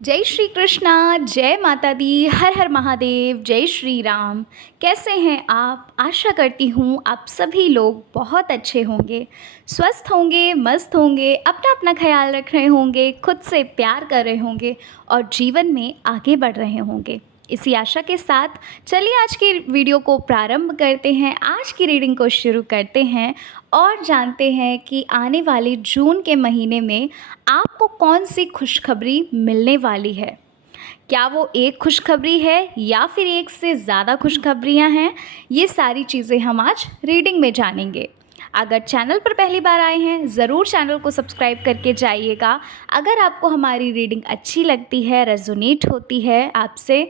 जय श्री कृष्णा, जय माता दी, हर हर महादेव, जय श्री राम। कैसे हैं आप? आशा करती हूँ आप सभी लोग बहुत अच्छे होंगे, स्वस्थ होंगे, मस्त होंगे, अपना अपना ख्याल रख रहे होंगे, खुद से प्यार कर रहे होंगे और जीवन में आगे बढ़ रहे होंगे। इसी आशा के साथ चलिए आज की वीडियो को प्रारंभ करते हैं। आज की रीडिंग को शुरू करते हैं और जानते हैं कि आने वाले जून के महीने में आपको कौन सी खुशखबरी मिलने वाली है। क्या वो एक खुशखबरी है या फिर एक से ज़्यादा खुशखबरियाँ हैं, ये सारी चीज़ें हम आज रीडिंग में जानेंगे। अगर चैनल पर पहली बार आए हैं ज़रूर चैनल को सब्सक्राइब करके जाइएगा। अगर आपको हमारी रीडिंग अच्छी लगती है, रेजोनेट होती है आपसे,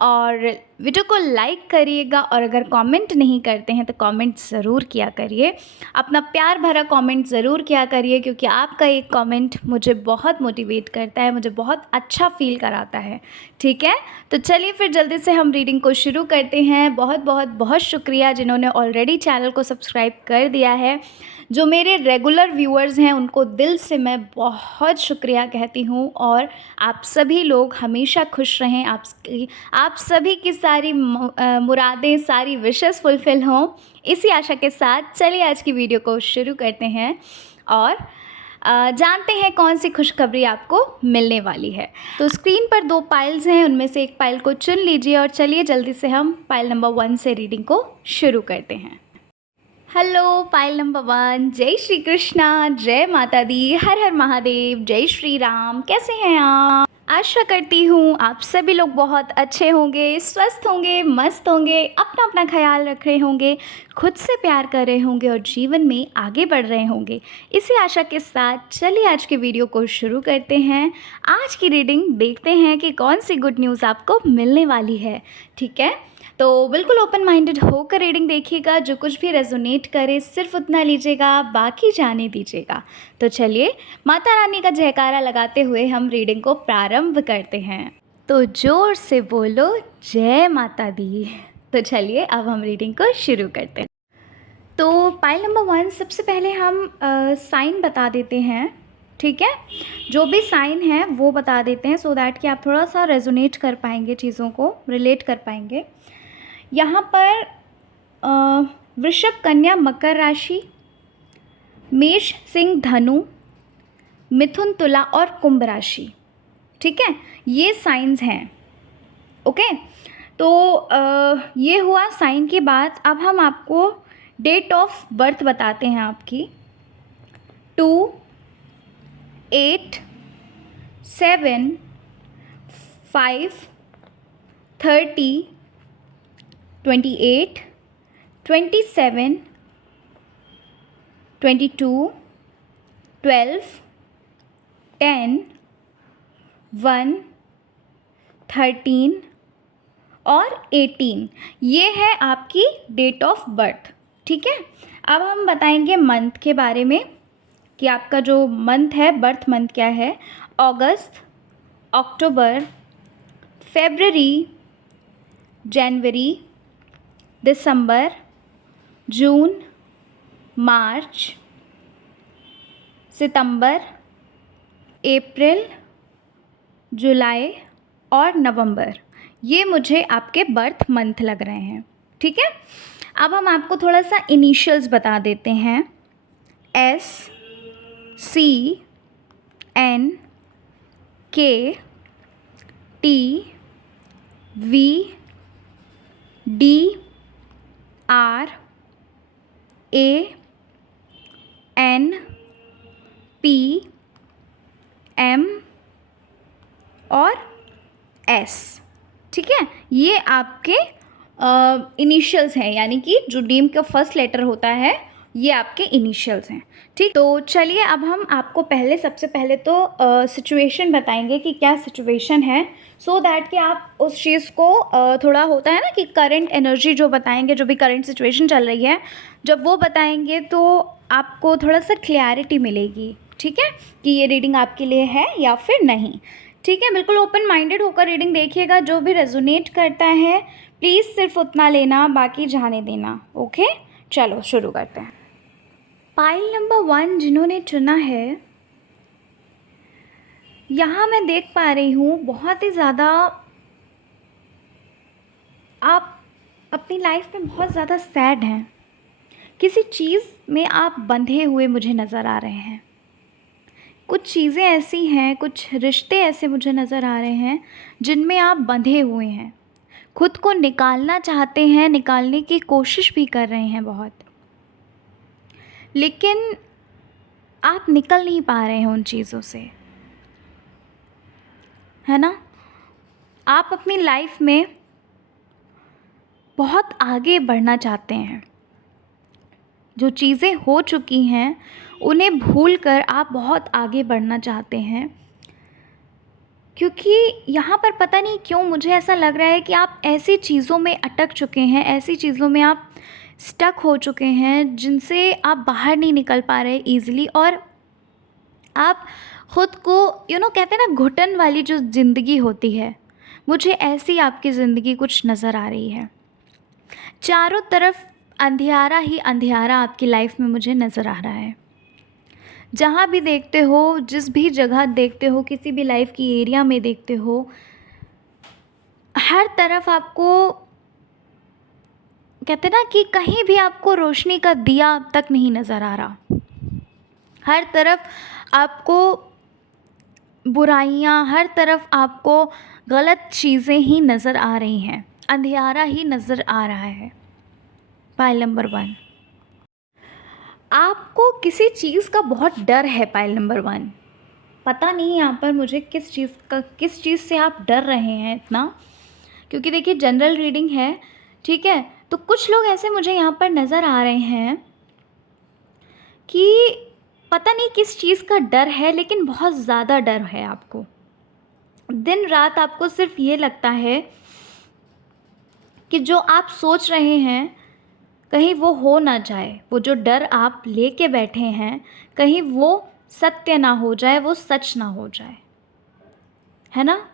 और वीडियो को लाइक करिएगा। और अगर कमेंट नहीं करते हैं तो कमेंट ज़रूर किया करिए, अपना प्यार भरा कमेंट ज़रूर किया करिए, क्योंकि आपका एक कमेंट मुझे बहुत मोटिवेट करता है, मुझे बहुत अच्छा फील कराता है। ठीक है, तो चलिए फिर जल्दी से हम रीडिंग को शुरू करते हैं। बहुत बहुत बहुत शुक्रिया जिन्होंने ऑलरेडी चैनल को सब्सक्राइब कर दिया है। जो मेरे रेगुलर व्यूअर्स हैं उनको दिल से मैं बहुत शुक्रिया कहती हूँ। और आप सभी लोग हमेशा खुश रहें, आप सभी की सारी मुरादें, सारी विशेस फुलफ़िल हों, इसी आशा के साथ चलिए आज की वीडियो को शुरू करते हैं और जानते हैं कौन सी खुशखबरी आपको मिलने वाली है। तो स्क्रीन पर 2 पाइल्स हैं, उनमें से एक पाइल को चुन लीजिए और चलिए जल्दी से हम पाइल नंबर 1 से रीडिंग को शुरू करते हैं। हेलो पाइल नंबर 1, जय श्री कृष्णा, जय माता दी, हर हर महादेव, जय श्री राम। कैसे हैं आप? आशा करती हूँ आप सभी लोग बहुत अच्छे होंगे, स्वस्थ होंगे, मस्त होंगे, अपना अपना ख्याल रख रहे होंगे, खुद से प्यार कर रहे होंगे और जीवन में आगे बढ़ रहे होंगे। इसी आशा के साथ चलिए आज के वीडियो को शुरू करते हैं। आज की रीडिंग देखते हैं कि कौन सी गुड न्यूज़ आपको मिलने वाली है। ठीक है, तो बिल्कुल ओपन माइंडेड होकर रीडिंग देखिएगा। जो कुछ भी रेजोनेट करे सिर्फ उतना लीजिएगा, बाकी जाने दीजिएगा। तो चलिए माता रानी का जयकारा लगाते हुए हम रीडिंग को प्रारंभ करते हैं। तो जोर से बोलो जय माता दी। तो चलिए अब हम रीडिंग को शुरू करते हैं। तो पाइल नंबर 1, सबसे पहले हम साइन बता देते हैं। ठीक है, जो भी साइन है वो बता देते हैं, सो दैट कि आप थोड़ा सा रेजोनेट कर पाएंगे, चीज़ों को रिलेट कर पाएंगे। यहाँ पर वृषभ, कन्या, मकर राशि, मेष, सिंह, धनु, मिथुन, तुला और कुंभ राशि। ठीक है, ये साइंस हैं। ओके, तो ये हुआ साइन की बात। अब हम आपको डेट ऑफ बर्थ बताते हैं आपकी। 2, 8, 7, 5, 30, 28, 27, 22, 12, 10, 1, 13 और 18। ये है आपकी डेट ऑफ बर्थ। ठीक है, अब हम बताएंगे मंथ के बारे में कि आपका जो मंथ है, बर्थ मंथ क्या है। अगस्त, अक्टूबर, फरवरी, जनवरी, दिसंबर, जून, मार्च, सितंबर, अप्रैल, जुलाई और नवंबर, ये मुझे आपके बर्थ मंथ लग रहे हैं। ठीक है, अब हम आपको थोड़ा सा इनिशियल्स बता देते हैं। S, C, N, K, T, V, D, R, A, N, P, M और S। ठीक है, ये आपके इनिशियल्स हैं, यानी कि जो नेम का फर्स्ट लेटर होता है ये आपके इनिशियल्स हैं। ठीक, तो चलिए अब हम आपको सबसे पहले तो सिचुएशन बताएंगे कि क्या सिचुएशन है, सो दैट कि आप उस चीज़ को थोड़ा होता है ना कि करंट एनर्जी जो बताएंगे, जो भी करंट सिचुएशन चल रही है, जब वो बताएंगे तो आपको थोड़ा सा क्लैरिटी मिलेगी। ठीक है, कि ये रीडिंग आपके लिए है या फिर नहीं। ठीक है, बिल्कुल ओपन माइंडेड होकर रीडिंग देखिएगा। जो भी रेजोनेट करता है प्लीज़ सिर्फ उतना लेना, बाकी जाने देना। ओके, चलो शुरू करते हैं। पाइल नंबर 1 जिन्होंने चुना है, यहाँ मैं देख पा रही हूँ बहुत ही ज़्यादा आप अपनी लाइफ में बहुत ज़्यादा सैड हैं। किसी चीज़ में आप बंधे हुए मुझे नज़र आ रहे हैं। कुछ चीज़ें ऐसी हैं, कुछ रिश्ते ऐसे मुझे नज़र आ रहे हैं जिनमें आप बंधे हुए हैं। खुद को निकालना चाहते हैं, निकालने की कोशिश भी कर रहे हैं बहुत, लेकिन आप निकल नहीं पा रहे हैं उन चीज़ों से, है ना? आप अपनी लाइफ में बहुत आगे बढ़ना चाहते हैं। जो चीज़ें हो चुकी हैं उन्हें भूलकर आप बहुत आगे बढ़ना चाहते हैं, क्योंकि यहाँ पर पता नहीं क्यों मुझे ऐसा लग रहा है कि आप ऐसी चीज़ों में अटक चुके हैं, ऐसी चीज़ों में आप स्टक हो चुके हैं जिनसे आप बाहर नहीं निकल पा रहे ईज़िली, और आप ख़ुद को कहते हैं ना, घुटन वाली जो ज़िंदगी होती है, मुझे ऐसी आपकी ज़िंदगी कुछ नज़र आ रही है। चारों तरफ अंधियारा ही अंधियारा आपकी लाइफ में मुझे नज़र आ रहा है। जहाँ भी देखते हो, जिस भी जगह देखते हो, किसी भी लाइफ की एरिया में देखते हो, हर तरफ आपको कहते हैं ना कि कहीं भी आपको रोशनी का दिया तक नहीं नज़र आ रहा। हर तरफ आपको बुराइयाँ, हर तरफ आपको गलत चीज़ें ही नज़र आ रही हैं, अंधियारा ही नज़र आ रहा है। पाइल नंबर 1, आपको किसी चीज़ का बहुत डर है। पाइल नंबर 1, पता नहीं यहाँ पर मुझे किस चीज़ से आप डर रहे हैं इतना, क्योंकि देखिए जनरल रीडिंग है, ठीक है? तो कुछ लोग ऐसे मुझे यहाँ पर नज़र आ रहे हैं कि पता नहीं किस चीज़ का डर है, लेकिन बहुत ज़्यादा डर है आपको। दिन रात आपको सिर्फ ये लगता है कि जो आप सोच रहे हैं कहीं वो हो ना जाए, वो जो डर आप लेके बैठे हैं कहीं वो सत्य ना हो जाए, वो सच ना हो जाए, है ना?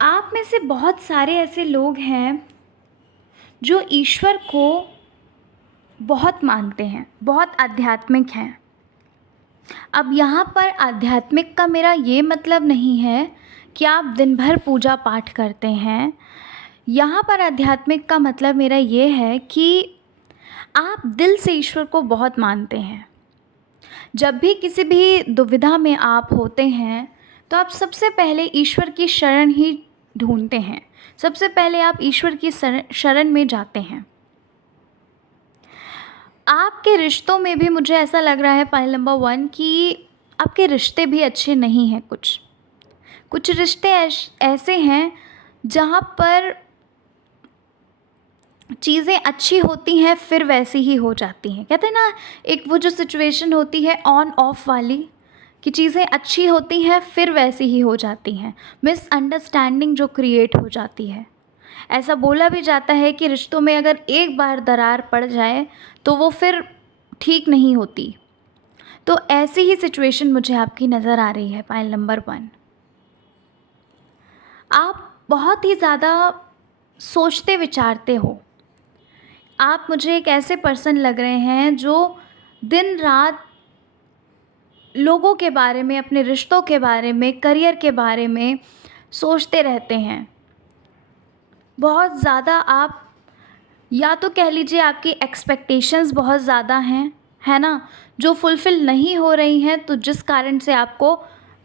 आप में से बहुत सारे ऐसे लोग हैं जो ईश्वर को बहुत मानते हैं, बहुत आध्यात्मिक हैं। अब यहाँ पर आध्यात्मिक का मेरा ये मतलब नहीं है कि आप दिन भर पूजा पाठ करते हैं। यहाँ पर आध्यात्मिक का मतलब मेरा ये है कि आप दिल से ईश्वर को बहुत मानते हैं। जब भी किसी भी दुविधा में आप होते हैं तो आप सबसे पहले ईश्वर की शरण ही ढूंढते हैं, सबसे पहले आप ईश्वर की शरण में जाते हैं। आपके रिश्तों में भी मुझे ऐसा लग रहा है पाइल नंबर 1 कि आपके रिश्ते भी अच्छे नहीं हैं। कुछ रिश्ते ऐसे हैं जहाँ पर चीज़ें अच्छी होती हैं फिर वैसी ही हो जाती हैं। कहते हैं ना, एक वो जो सिचुएशन होती है ऑन ऑफ वाली, कि चीज़ें अच्छी होती हैं फिर वैसी ही हो जाती हैं, मिसअंडरस्टैंडिंग जो क्रिएट हो जाती है। ऐसा बोला भी जाता है कि रिश्तों में अगर एक बार दरार पड़ जाए तो वो फिर ठीक नहीं होती। तो ऐसी ही सिचुएशन मुझे आपकी नज़र आ रही है पाइल नंबर 1। आप बहुत ही ज़्यादा सोचते विचारते हो। आप मुझे एक ऐसे पर्सन लग रहे हैं जो दिन रात लोगों के बारे में, अपने रिश्तों के बारे में, करियर के बारे में सोचते रहते हैं। बहुत ज़्यादा आप, या तो कह लीजिए आपकी एक्सपेक्टेशंस बहुत ज़्यादा हैं, है ना, जो फुलफ़िल नहीं हो रही हैं, तो जिस कारण से आपको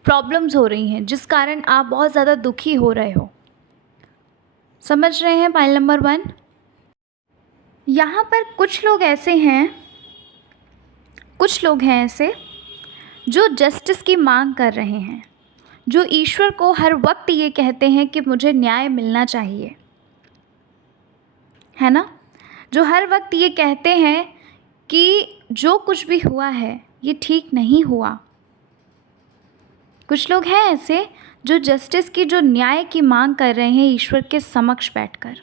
प्रॉब्लम्स हो रही हैं, जिस कारण आप बहुत ज़्यादा दुखी हो रहे हो। समझ रहे हैं पाइल नंबर 1? यहाँ पर कुछ लोग हैं ऐसे जो जस्टिस की मांग कर रहे हैं, जो ईश्वर को हर वक्त ये कहते हैं कि मुझे न्याय मिलना चाहिए, है ना? जो हर वक्त ये कहते हैं कि जो कुछ भी हुआ है ये ठीक नहीं हुआ। कुछ लोग हैं ऐसे जो जस्टिस की, जो न्याय की मांग कर रहे हैं ईश्वर के समक्ष बैठकर।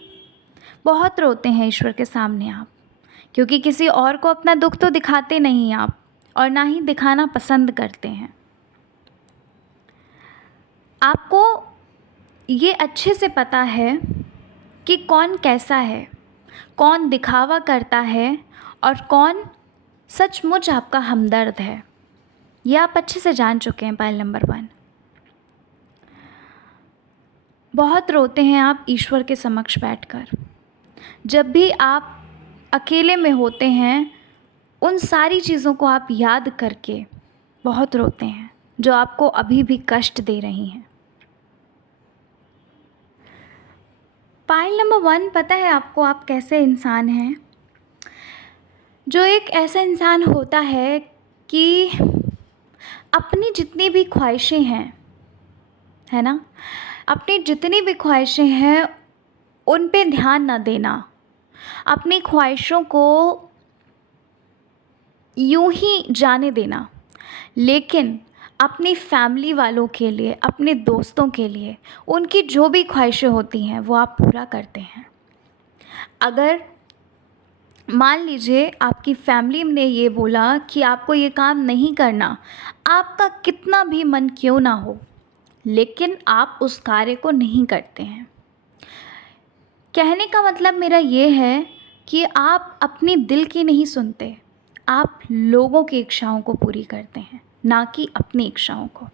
बहुत रोते हैं ईश्वर के सामने आप, क्योंकि किसी और को अपना दुख तो दिखाते नहीं आप, और ना ही दिखाना पसंद करते हैं। आपको ये अच्छे से पता है कि कौन कैसा है, कौन दिखावा करता है और कौन सचमुच आपका हमदर्द है। ये आप अच्छे से जान चुके हैं। पायल नंबर 1, बहुत रोते हैं आप ईश्वर के समक्ष बैठकर। जब भी आप अकेले में होते हैं, उन सारी चीज़ों को आप याद करके बहुत रोते हैं जो आपको अभी भी कष्ट दे रही हैं। पायल नंबर 1, पता है आपको आप कैसे इंसान हैं? जो एक ऐसा इंसान होता है कि अपनी जितनी भी ख्वाहिशें हैं, है ना, अपनी जितनी भी ख्वाहिशें हैं उन पे ध्यान ना देना, अपनी ख्वाहिशों को यूं ही जाने देना, लेकिन अपनी फैमिली वालों के लिए, अपने दोस्तों के लिए उनकी जो भी ख्वाहिशें होती हैं वो आप पूरा करते हैं। अगर मान लीजिए आपकी फैमिली ने ये बोला कि आपको ये काम नहीं करना, आपका कितना भी मन क्यों ना हो, लेकिन आप उस कार्य को नहीं करते हैं। कहने का मतलब मेरा ये है कि आप अपनी दिल की नहीं सुनते, आप लोगों की इच्छाओं को पूरी करते हैं, ना कि अपनी इच्छाओं को,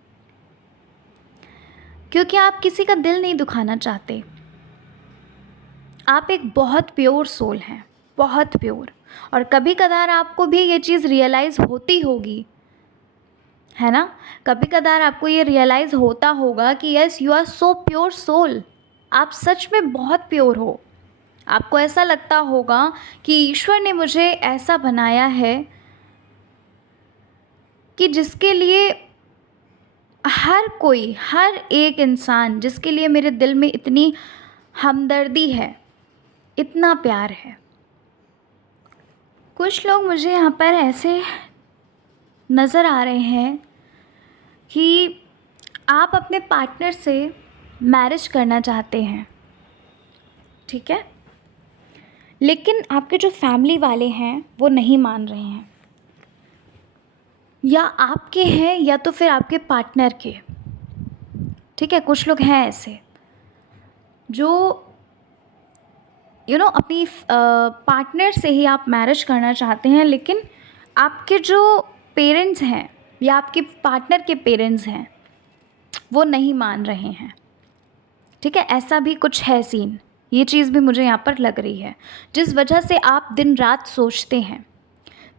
क्योंकि आप किसी का दिल नहीं दुखाना चाहते। आप एक बहुत प्योर सोल हैं, बहुत प्योर। और कभी कदार आपको भी ये चीज़ रियलाइज़ होती होगी, है ना, कभी कदार आपको ये रियलाइज़ होता होगा कि yes, you are so pure soul, आप सच में बहुत प्योर हो। आपको ऐसा लगता होगा कि ईश्वर ने मुझे ऐसा बनाया है कि जिसके लिए हर कोई, हर एक इंसान जिसके लिए मेरे दिल में इतनी हमदर्दी है, इतना प्यार है। कुछ लोग मुझे यहाँ पर ऐसे नज़र आ रहे हैं कि आप अपने पार्टनर से मैरिज करना चाहते हैं, ठीक है, लेकिन आपके जो फैमिली वाले हैं वो नहीं मान रहे हैं, या आपके हैं या तो फिर आपके पार्टनर के, ठीक है। कुछ लोग हैं ऐसे जो अपनी पार्टनर से ही आप मैरिज करना चाहते हैं, लेकिन आपके जो पेरेंट्स हैं या आपके पार्टनर के पेरेंट्स हैं वो नहीं मान रहे हैं, ठीक है। ऐसा भी कुछ है सीन, ये चीज़ भी मुझे यहाँ पर लग रही है, जिस वजह से आप दिन रात सोचते हैं,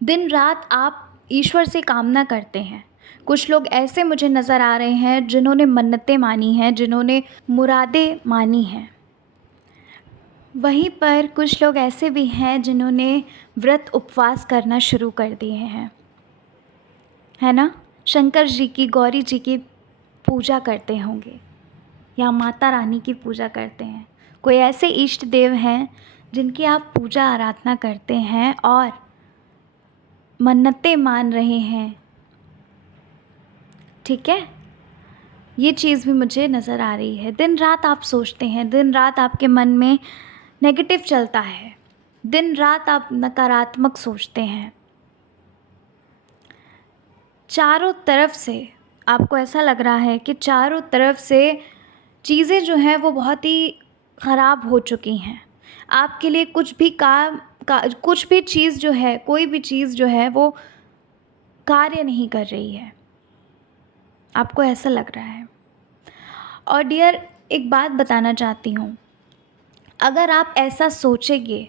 दिन रात आप ईश्वर से कामना करते हैं। कुछ लोग ऐसे मुझे नज़र आ रहे हैं जिन्होंने मन्नतें मानी हैं, जिन्होंने मुरादें मानी हैं। वहीं पर कुछ लोग ऐसे भी हैं जिन्होंने व्रत उपवास करना शुरू कर दिए हैं, है ना, शंकर जी की, गौरी जी की पूजा करते होंगे या माता रानी की पूजा करते हैं। कोई ऐसे इष्ट देव हैं जिनकी आप पूजा आराधना करते हैं और मन्नतें मान रहे हैं, ठीक है। ये चीज़ भी मुझे नज़र आ रही है। दिन रात आप सोचते हैं, दिन रात आपके मन में नेगेटिव चलता है, दिन रात आप नकारात्मक सोचते हैं। चारों तरफ से आपको ऐसा लग रहा है कि चारों तरफ से चीज़ें जो हैं वो बहुत ही ख़राब हो चुकी हैं। आपके लिए कुछ भी कुछ भी चीज़ जो है, कोई भी चीज़ जो है वो कार्य नहीं कर रही है, आपको ऐसा लग रहा है। और डियर, एक बात बताना चाहती हूँ, अगर आप ऐसा सोचेंगे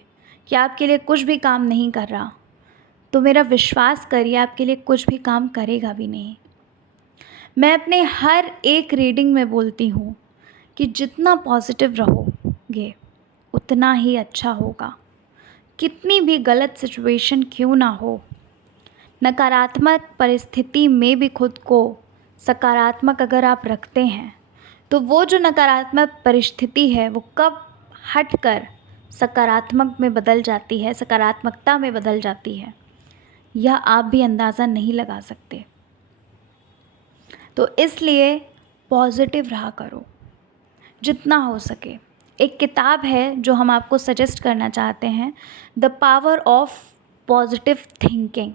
कि आपके लिए कुछ भी काम नहीं कर रहा, तो मेरा विश्वास करिए आपके लिए कुछ भी काम करेगा भी नहीं। मैं अपने हर एक रीडिंग में बोलती हूँ कि जितना पॉजिटिव रहोगे उतना ही अच्छा होगा। कितनी भी गलत सिचुएशन क्यों ना हो, नकारात्मक परिस्थिति में भी खुद को सकारात्मक अगर आप रखते हैं, तो वो जो नकारात्मक परिस्थिति है वो कब हटकर सकारात्मक में बदल जाती है, सकारात्मकता में बदल जाती है, यह आप भी अंदाज़ा नहीं लगा सकते। तो इसलिए पॉजिटिव रहा करो जितना हो सके। एक किताब है जो हम आपको सजेस्ट करना चाहते हैं, the power of positive thinking.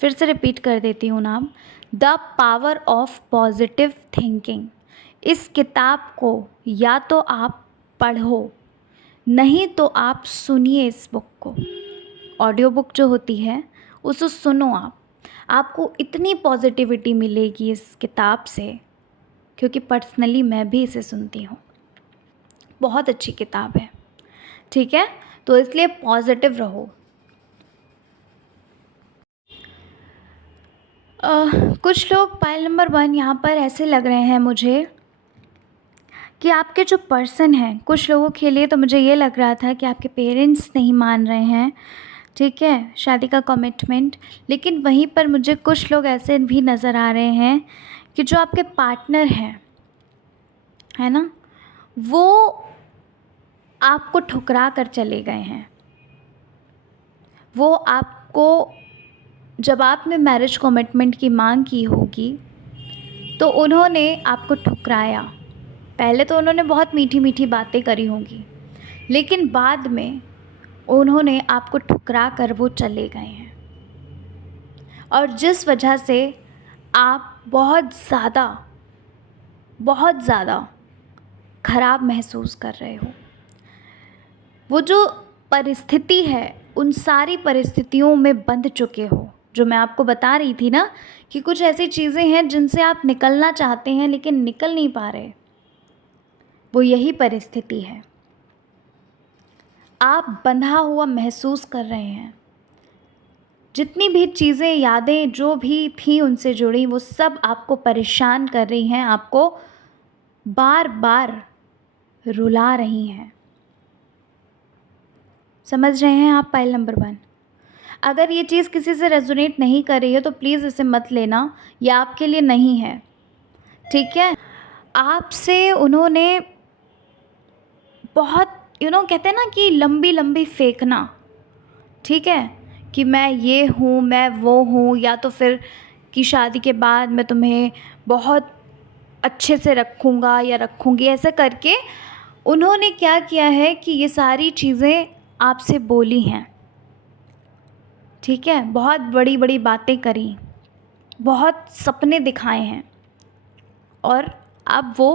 फिर से रिपीट कर देती हूँ नाम, the power of positive thinking. इस किताब को या तो आप पढ़ो, नहीं तो आप सुनिए इस बुक को, ऑडियो बुक जो होती है उसे सुनो आप। आपको इतनी पॉजिटिविटी मिलेगी इस किताब से, क्योंकि पर्सनली मैं भी इसे सुनती हूँ। बहुत अच्छी किताब है, ठीक है? तो इसलिए पॉजिटिव रहो। कुछ लोग पाइल नंबर 1 यहाँ पर ऐसे लग रहे हैं मुझे कि आपके जो पर्सन हैं, कुछ लोगों के लिए तो मुझे ये लग रहा था कि आपके पेरेंट्स नहीं मान रहे हैं, ठीक है, शादी का कमिटमेंट। लेकिन वहीं पर मुझे कुछ लोग ऐसे भी नज़र आ रहे हैं कि जो आपके पार्टनर हैं, है ना, वो आपको ठुकरा कर चले गए हैं। वो आपको, जब आपने मैरिज कमिटमेंट की मांग की होगी तो उन्होंने आपको ठुकराया। पहले तो उन्होंने बहुत मीठी मीठी बातें करी होंगी, लेकिन बाद में उन्होंने आपको ठुकरा कर वो चले गए हैं, और जिस वजह से आप बहुत ज़्यादा ख़राब महसूस कर रहे हो। वो जो परिस्थिति है, उन सारी परिस्थितियों में बंध चुके हो, जो मैं आपको बता रही थी ना कि कुछ ऐसी चीज़ें हैं जिनसे आप निकलना चाहते हैं लेकिन निकल नहीं पा रहे, वो यही परिस्थिति है। आप बंधा हुआ महसूस कर रहे हैं। जितनी भी चीज़ें, यादें जो भी थी उनसे जुड़ी, वो सब आपको परेशान कर रही हैं, आपको बार बार रुला रही हैं। समझ रहे हैं आप पाइल नंबर 1? अगर ये चीज़ किसी से रेजोनेट नहीं कर रही है तो प्लीज़ इसे मत लेना, ये आपके लिए नहीं है, ठीक है? आपसे उन्होंने बहुत कहते हैं ना कि लंबी लंबी फेंकना, ठीक है, कि मैं ये हूँ, मैं वो हूँ, या तो फिर कि शादी के बाद मैं तुम्हें बहुत अच्छे से रखूँगा या रखूँगी, ऐसे करके उन्होंने क्या किया है कि ये सारी चीज़ें आपसे बोली हैं, ठीक है, बहुत बड़ी बड़ी बातें करी, बहुत सपने दिखाए हैं, और अब वो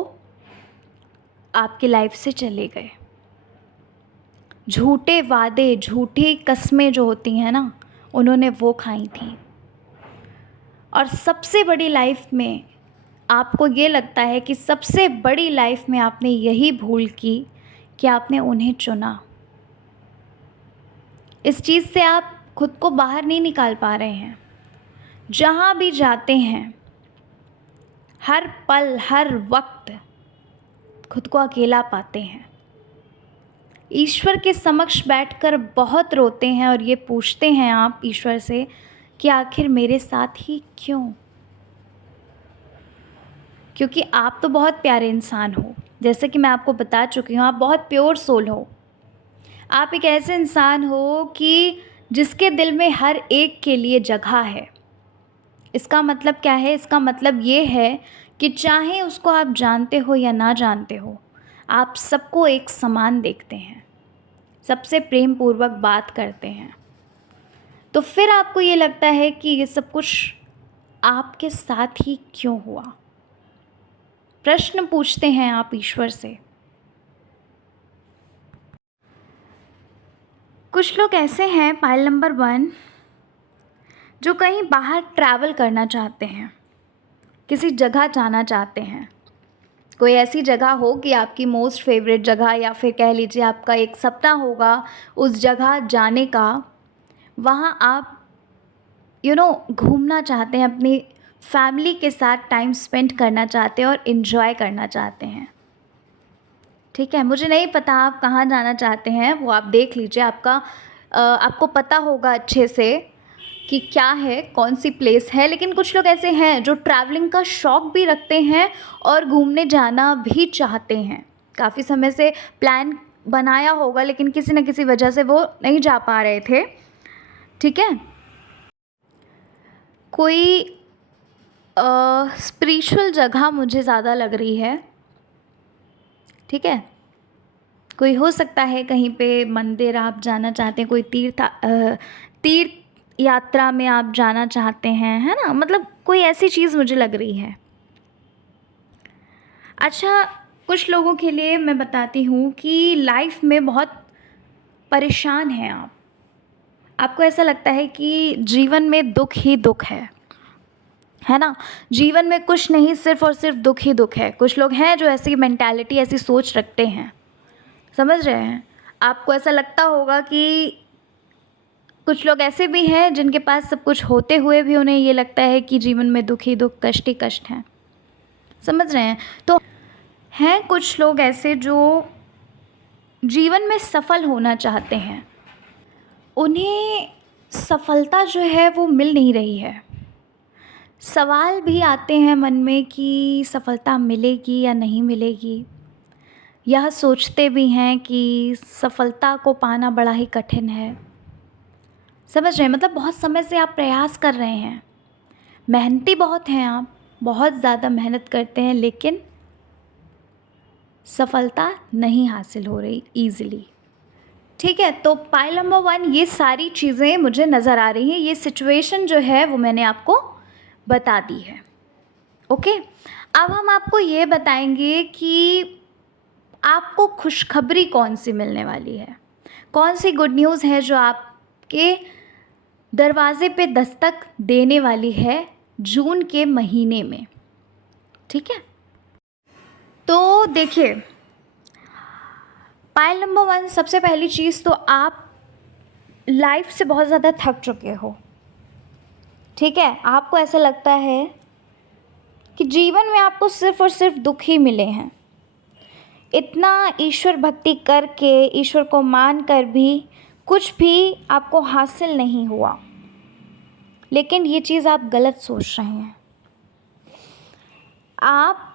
आपकी लाइफ से चले गए। झूठे वादे, झूठी कस्में जो होती हैं ना, उन्होंने वो खाई थी। और सबसे बड़ी लाइफ में आपको ये लगता है कि सबसे बड़ी लाइफ में आपने यही भूल की कि आपने उन्हें चुना। इस चीज़ से आप खुद को बाहर नहीं निकाल पा रहे हैं। जहाँ भी जाते हैं, हर पल हर वक्त खुद को अकेला पाते हैं। ईश्वर के समक्ष बैठकर बहुत रोते हैं और ये पूछते हैं आप ईश्वर से कि आखिर मेरे साथ ही क्यों? क्योंकि आप तो बहुत प्यारे इंसान हो, जैसे कि मैं आपको बता चुकी हूँ, आप बहुत प्योर सोल हो। आप एक ऐसे इंसान हो कि जिसके दिल में हर एक के लिए जगह है। इसका मतलब क्या है? इसका मतलब ये है कि चाहे उसको आप जानते हो या ना जानते हो, आप सबको एक समान देखते हैं, सबसे प्रेम पूर्वक बात करते हैं। तो फिर आपको ये लगता है कि ये सब कुछ आपके साथ ही क्यों हुआ? प्रश्न पूछते हैं आप ईश्वर से। कुछ लोग ऐसे हैं पाइल नंबर 1 जो कहीं बाहर ट्रैवल करना चाहते हैं, किसी जगह जाना चाहते हैं। कोई ऐसी जगह हो कि आपकी मोस्ट फेवरेट जगह, या फिर कह लीजिए आपका एक सपना होगा उस जगह जाने का। वहाँ आप घूमना चाहते हैं, अपनी फैमिली के साथ टाइम स्पेंड करना चाहते हैं और इन्जॉय करना चाहते हैं, ठीक है। मुझे नहीं पता आप कहाँ जाना चाहते हैं, वो आप देख लीजिए। आपको पता होगा अच्छे से कि क्या है, कौन सी प्लेस है। लेकिन कुछ लोग ऐसे हैं जो ट्रैवलिंग का शौक़ भी रखते हैं और घूमने जाना भी चाहते हैं। काफ़ी समय से प्लान बनाया होगा लेकिन किसी न किसी वजह से वो नहीं जा पा रहे थे, ठीक है। कोई स्पिरिचुअल जगह मुझे ज़्यादा लग रही है, ठीक है। कोई हो सकता है कहीं पे मंदिर आप जाना चाहते हैं, कोई तीर्थ यात्रा में आप जाना चाहते हैं, है ना, मतलब कोई ऐसी चीज़ मुझे लग रही है। अच्छा, कुछ लोगों के लिए मैं बताती हूँ कि लाइफ में बहुत परेशान हैं आप। आपको ऐसा लगता है कि जीवन में दुख ही दुख है, है ना। जीवन में कुछ नहीं, सिर्फ़ और सिर्फ दुख ही दुख है। कुछ लोग हैं जो ऐसी मेंटालिटी, ऐसी सोच रखते हैं, समझ रहे हैं। आपको ऐसा लगता होगा कि कुछ लोग ऐसे भी हैं जिनके पास सब कुछ होते हुए भी उन्हें ये लगता है कि जीवन में दुख ही दुख, कष्ट ही कष्ट हैं, समझ रहे हैं। तो हैं कुछ लोग ऐसे जो जीवन में सफल होना चाहते हैं, उन्हें सफलता जो है वो मिल नहीं रही है। सवाल भी आते हैं मन में कि सफलता मिलेगी या नहीं मिलेगी। यह सोचते भी हैं कि सफलता को पाना बड़ा ही कठिन है, समझ रहे हैं। मतलब बहुत समय से आप प्रयास कर रहे हैं, मेहनती बहुत हैं आप, बहुत ज़्यादा मेहनत करते हैं, लेकिन सफलता नहीं हासिल हो रही ईज़िली। ठीक है, तो पाइल नंबर 1 ये सारी चीज़ें मुझे नज़र आ रही हैं। ये सिचुएशन जो है वो मैंने आपको बता दी है। ओके, अब हम आपको ये बताएंगे कि आपको खुशखबरी कौन सी मिलने वाली है, कौन सी गुड न्यूज़ है जो आपके दरवाज़े पे दस्तक देने वाली है जून के महीने में। ठीक है, तो देखिए, पाइल नंबर 1, सबसे पहली चीज़ तो आप लाइफ से बहुत ज़्यादा थक चुके हो। ठीक है, आपको ऐसा लगता है कि जीवन में आपको सिर्फ़ और सिर्फ दुख ही मिले हैं। इतना ईश्वर भक्ति करके, ईश्वर को मान कर भी कुछ भी आपको हासिल नहीं हुआ। लेकिन ये चीज़ आप गलत सोच रहे हैं। आप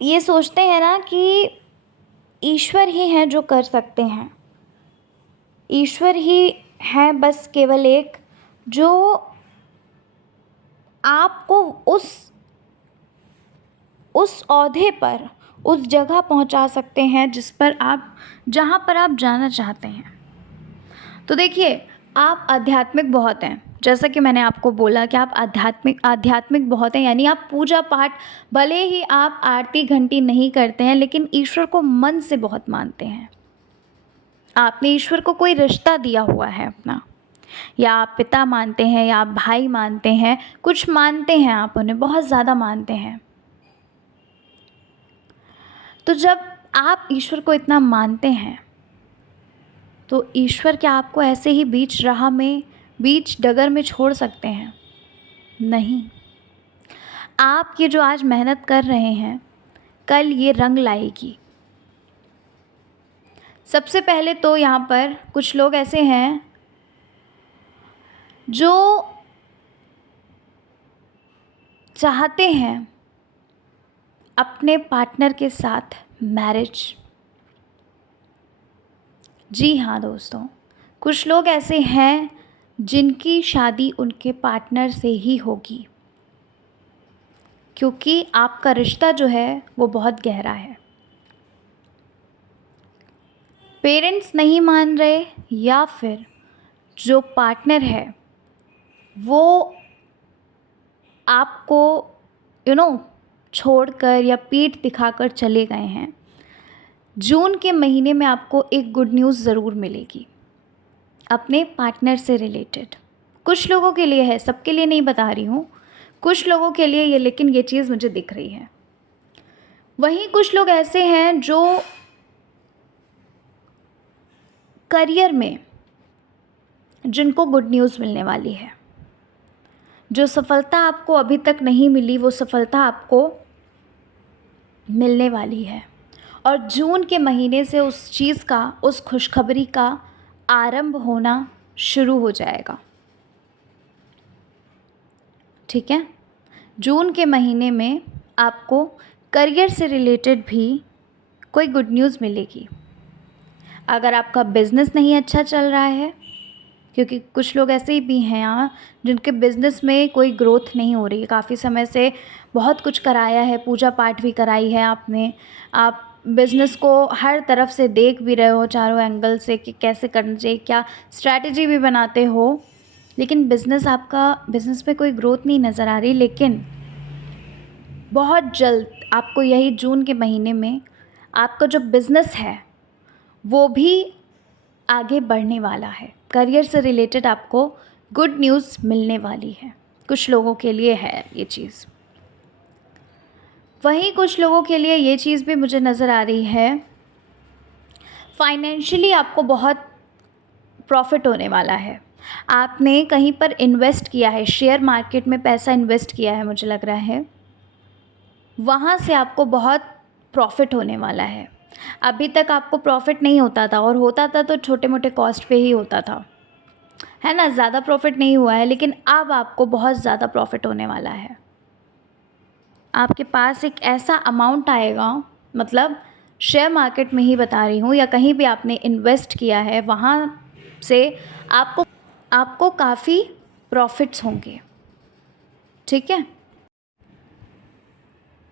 ये सोचते हैं ना कि ईश्वर ही हैं जो कर सकते हैं, ईश्वर ही हैं बस केवल एक जो आपको उस ओहदे पर, उस जगह पहुंचा सकते हैं जहां पर आप जाना चाहते हैं। तो देखिए, आप आध्यात्मिक बहुत हैं, जैसा कि मैंने आपको बोला कि आप आध्यात्मिक बहुत हैं। यानी आप पूजा पाठ, भले ही आप आरती घंटी नहीं करते हैं, लेकिन ईश्वर को मन से बहुत मानते हैं। आपने ईश्वर को कोई रिश्ता दिया हुआ है अपना, या आप पिता मानते हैं, या आप भाई मानते हैं, कुछ मानते हैं, आप उन्हें बहुत ज़्यादा मानते हैं। तो जब आप ईश्वर को इतना मानते हैं, तो ईश्वर क्या आपको ऐसे ही बीच डगर में छोड़ सकते हैं? नहीं। आप ये जो आज मेहनत कर रहे हैं, कल ये रंग लाएगी। सबसे पहले तो यहाँ पर कुछ लोग ऐसे हैं जो चाहते हैं अपने पार्टनर के साथ मैरिज। जी हाँ दोस्तों, कुछ लोग ऐसे हैं जिनकी शादी उनके पार्टनर से ही होगी, क्योंकि आपका रिश्ता जो है वो बहुत गहरा है। पेरेंट्स नहीं मान रहे, या फिर जो पार्टनर है वो आपको छोड़कर या पीठ दिखाकर चले गए हैं। जून के महीने में आपको एक गुड न्यूज़ ज़रूर मिलेगी अपने पार्टनर से रिलेटेड। कुछ लोगों के लिए है, सबके लिए नहीं बता रही हूँ, कुछ लोगों के लिए ये, लेकिन ये चीज़ मुझे दिख रही है। वहीं कुछ लोग ऐसे हैं जो करियर में, जिनको गुड न्यूज़ मिलने वाली है। जो सफलता आपको अभी तक नहीं मिली, वो सफलता आपको मिलने वाली है। और जून के महीने से उस चीज़ का, उस खुशखबरी का आरंभ होना शुरू हो जाएगा। ठीक है, जून के महीने में आपको करियर से रिलेटेड भी कोई गुड न्यूज़ मिलेगी। अगर आपका बिज़नेस नहीं अच्छा चल रहा है, क्योंकि कुछ लोग ऐसे ही भी हैं यहाँ जिनके बिज़नेस में कोई ग्रोथ नहीं हो रही है, काफ़ी समय से बहुत कुछ कराया है, पूजा पाठ भी कराई है आपने, आप बिज़नेस को हर तरफ से देख भी रहे हो, चारों एंगल से कि कैसे करना चाहिए, क्या स्ट्रैटेजी भी बनाते हो, लेकिन बिज़नेस में कोई ग्रोथ नहीं नज़र आ रही। लेकिन बहुत जल्द आपको यही जून के महीने में आपका जो बिज़नेस है वो भी आगे बढ़ने वाला है। करियर से रिलेटेड आपको गुड न्यूज़ मिलने वाली है। कुछ लोगों के लिए है ये चीज़। वहीं कुछ लोगों के लिए ये चीज़ भी मुझे नज़र आ रही है, फाइनेंशियली आपको बहुत प्रॉफ़िट होने वाला है। आपने कहीं पर इन्वेस्ट किया है, शेयर मार्केट में पैसा इन्वेस्ट किया है, मुझे लग रहा है वहाँ से आपको बहुत प्रॉफ़िट होने वाला है। अभी तक आपको प्रॉफ़िट नहीं होता था, और होता था तो छोटे मोटे कॉस्ट पे ही होता था, है ना, ज़्यादा प्रॉफ़िट नहीं हुआ है। लेकिन अब आपको बहुत ज़्यादा प्रॉफ़िट होने वाला है। आपके पास एक ऐसा अमाउंट आएगा, मतलब शेयर मार्केट में ही बता रही हूँ, या कहीं भी आपने इन्वेस्ट किया है वहाँ से आपको काफ़ी प्रॉफ़िट्स होंगे। ठीक है।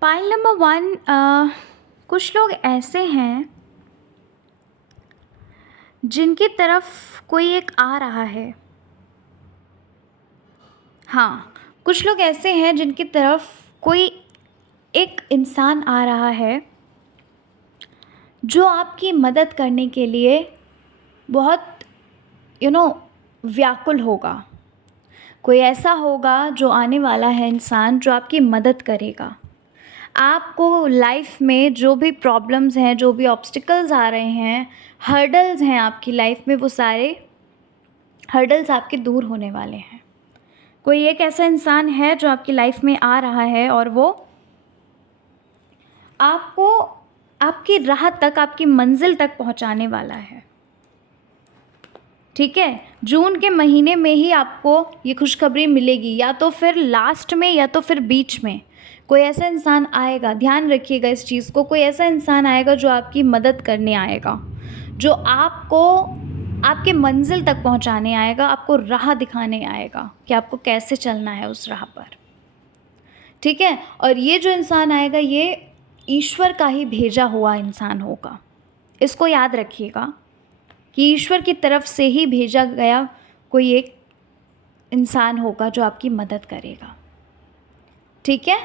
पाइल नंबर 1, कुछ लोग ऐसे हैं जिनकी तरफ कोई एक आ रहा है। हाँ, कुछ लोग ऐसे हैं जिनकी तरफ कोई एक इंसान आ रहा है जो आपकी मदद करने के लिए बहुत व्याकुल होगा। कोई ऐसा होगा जो आने वाला है इंसान जो आपकी मदद करेगा। आपको लाइफ में जो भी प्रॉब्लम्स हैं, जो भी ऑब्स्टिकल्स आ रहे हैं, हर्डल्स हैं आपकी लाइफ में, वो सारे हर्डल्स आपके दूर होने वाले हैं। कोई एक ऐसा इंसान है जो आपकी लाइफ में आ रहा है और वो आपको आपकी राह तक, आपकी मंजिल तक पहुंचाने वाला है। ठीक है। जून के महीने में ही आपको ये खुशखबरी मिलेगी, या तो फिर लास्ट में या तो फिर बीच में कोई ऐसा इंसान आएगा। ध्यान रखिएगा इस चीज़ को, कोई ऐसा इंसान आएगा जो आपकी मदद करने आएगा, जो आपको आपके मंजिल तक पहुंचाने आएगा, आपको राह दिखाने आएगा कि आपको कैसे चलना है उस राह पर। ठीक है। और ये जो इंसान आएगा ये ईश्वर का ही भेजा हुआ इंसान होगा। इसको याद रखिएगा कि ईश्वर की तरफ से ही भेजा गया कोई एक इंसान होगा जो आपकी मदद करेगा। ठीक है।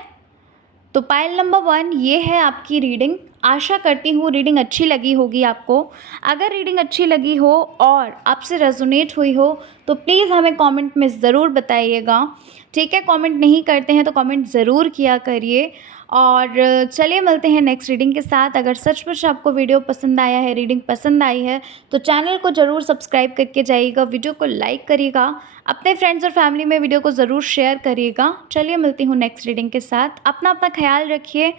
तो पाइल नंबर 1 ये है आपकी रीडिंग। आशा करती हूँ रीडिंग अच्छी लगी होगी आपको। अगर रीडिंग अच्छी लगी हो और आपसे रेजोनेट हुई हो तो प्लीज़ हमें कमेंट में ज़रूर बताइएगा। ठीक है। कमेंट नहीं करते हैं तो कमेंट ज़रूर किया करिए। और चलिए मिलते हैं नेक्स्ट रीडिंग के साथ। अगर सचमुच आपको वीडियो पसंद आया है, रीडिंग पसंद आई है, तो चैनल को ज़रूर सब्सक्राइब करके जाइएगा, वीडियो को लाइक करिएगा, अपने फ्रेंड्स और फैमिली में वीडियो को ज़रूर शेयर करिएगा। चलिए मिलती हूँ नेक्स्ट रीडिंग के साथ। अपना ख्याल रखिए,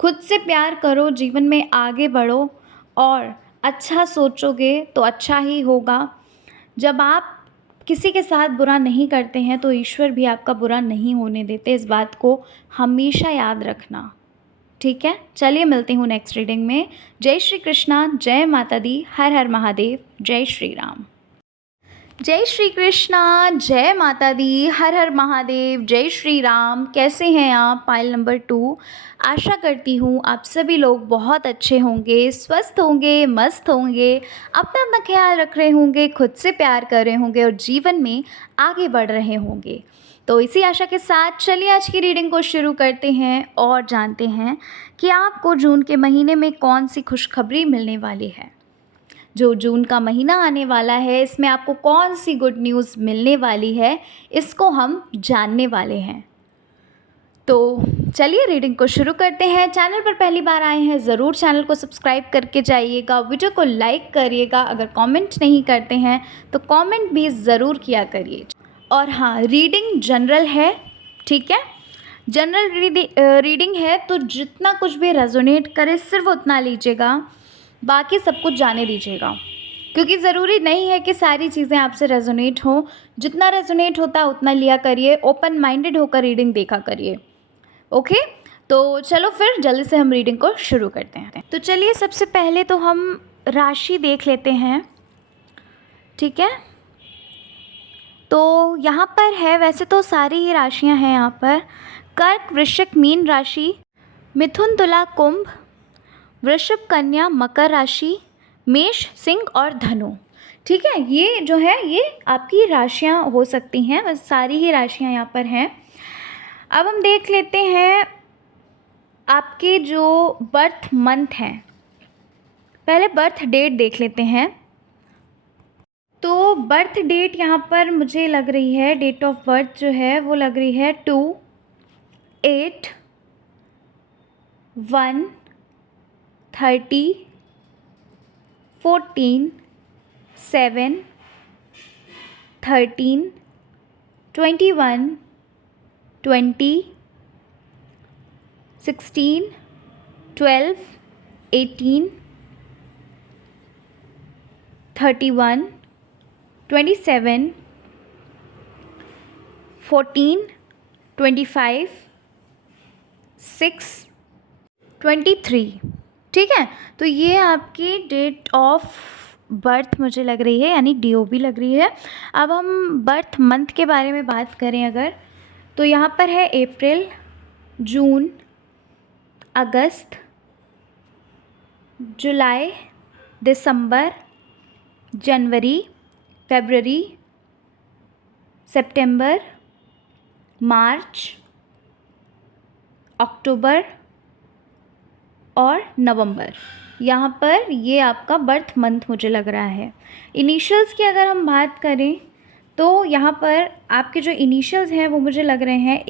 खुद से प्यार करो, जीवन में आगे बढ़ो और अच्छा सोचोगे तो अच्छा ही होगा। जब आप किसी के साथ बुरा नहीं करते हैं तो ईश्वर भी आपका बुरा नहीं होने देते। इस बात को हमेशा याद रखना। ठीक है। चलिए मिलती हूँ नेक्स्ट रीडिंग में। जय श्री कृष्णा, जय माता दी, हर हर महादेव, जय श्री राम। जय श्री कृष्णा, जय माता दी, हर हर महादेव, जय श्री राम। कैसे हैं आप? Pile number 2। आशा करती हूँ आप सभी लोग बहुत अच्छे होंगे, स्वस्थ होंगे, मस्त होंगे, अपना ख्याल रख रहे होंगे, खुद से प्यार कर रहे होंगे और जीवन में आगे बढ़ रहे होंगे। तो इसी आशा के साथ चलिए आज की रीडिंग को शुरू करते हैं और जानते हैं कि आपको जून के महीने में कौन सी खुशखबरी मिलने वाली है। जो जून का महीना आने वाला है इसमें आपको कौन सी गुड न्यूज़ मिलने वाली है, इसको हम जानने वाले हैं। तो चलिए रीडिंग को शुरू करते हैं। चैनल पर पहली बार आए हैं ज़रूर चैनल को सब्सक्राइब करके जाइएगा, वीडियो को लाइक करिएगा। अगर कमेंट नहीं करते हैं तो कमेंट भी ज़रूर किया करिए। और हाँ, रीडिंग जनरल है। ठीक है। जनरल रीडिंग है तो जितना कुछ भी रेजोनेट करे सिर्फ उतना लीजिएगा, बाकी सब कुछ जाने दीजिएगा, क्योंकि ज़रूरी नहीं है कि सारी चीज़ें आपसे रेजोनेट हों। जितना रेजोनेट होता है उतना लिया करिए, ओपन माइंडेड होकर रीडिंग देखा करिए। ओके। तो चलो फिर जल्दी से हम रीडिंग को शुरू करते हैं। तो चलिए सबसे पहले तो हम राशि देख लेते हैं। ठीक है। तो यहाँ पर है, वैसे तो सारी ही राशियाँ हैं यहाँ पर। कर्क, वृश्चिक, मीन राशि, मिथुन, तुला, कुंभ, वृषभ, कन्या, मकर राशि, मेष, सिंह और धनु। ठीक है। ये जो है ये आपकी राशियाँ हो सकती हैं, बस सारी ही राशियाँ यहाँ पर हैं। अब हम देख लेते हैं आपके जो बर्थ मंथ हैं। पहले बर्थ डेट देख लेते हैं। तो बर्थ डेट यहाँ पर मुझे लग रही है, डेट ऑफ बर्थ जो है वो लग रही है 2023। ठीक है, तो ये आपकी डेट ऑफ बर्थ मुझे लग रही है, यानी डीओबी लग रही है। अब हम बर्थ मंथ के बारे में बात करें अगर, तो यहाँ पर है अप्रैल, जून, अगस्त, जुलाई, दिसंबर, जनवरी, फरवरी, सितंबर, मार्च, अक्टूबर और नवंबर। यहाँ पर ये आपका बर्थ मंथ मुझे लग रहा है। इनिशियल्स की अगर हम बात करें तो यहाँ पर आपके जो इनिशियल्स हैं वो मुझे लग रहे हैं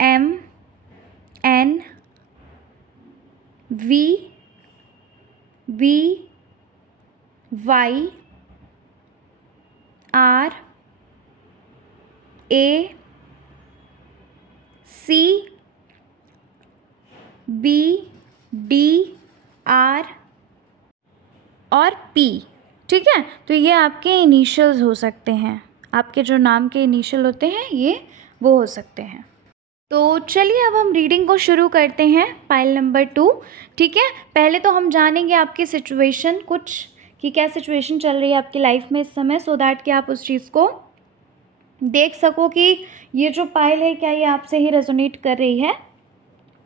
AMVVYRACBDR और P। ठीक है, तो ये आपके इनिशियल्स हो सकते हैं, आपके जो नाम के इनिशियल होते हैं ये वो हो सकते हैं। तो चलिए अब हम रीडिंग को शुरू करते हैं, पाइल नंबर 2। ठीक है, पहले तो हम जानेंगे आपकी सिचुएशन कुछ, कि क्या सिचुएशन चल रही है आपकी लाइफ में इस समय, सो दैट कि आप उस चीज़ को देख सको कि ये जो पाइल है क्या ये आपसे ही रेजोनेट कर रही है।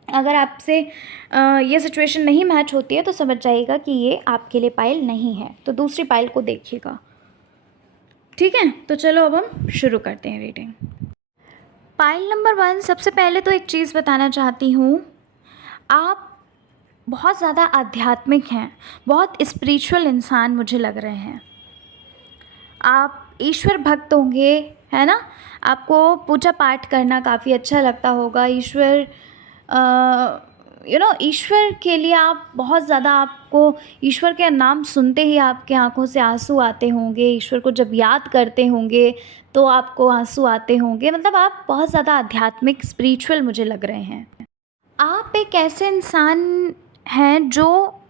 अगर आपसे ये सिचुएशन नहीं मैच होती है तो समझ जाइएगा कि ये आपके लिए पाइल नहीं है, तो दूसरी पाइल को देखिएगा। ठीक है, तो चलो अब हम शुरू करते हैं रीडिंग। पाइल नंबर 1, सबसे पहले तो एक चीज़ बताना चाहती हूँ, आप बहुत ज़्यादा आध्यात्मिक हैं, बहुत स्पिरिचुअल इंसान मुझे लग रहे हैं। आप ईश्वर भक्त होंगे, है ना, आपको पूजा पाठ करना काफ़ी अच्छा लगता होगा। ईश्वर ईश्वर के लिए आप बहुत ज़्यादा, आपको ईश्वर के नाम सुनते ही आपके आंखों से आंसू आते होंगे, ईश्वर को जब याद करते होंगे तो आपको आंसू आते होंगे। मतलब आप बहुत ज़्यादा आध्यात्मिक स्पिरिचुअल मुझे लग रहे हैं। आप एक ऐसे इंसान हैं जो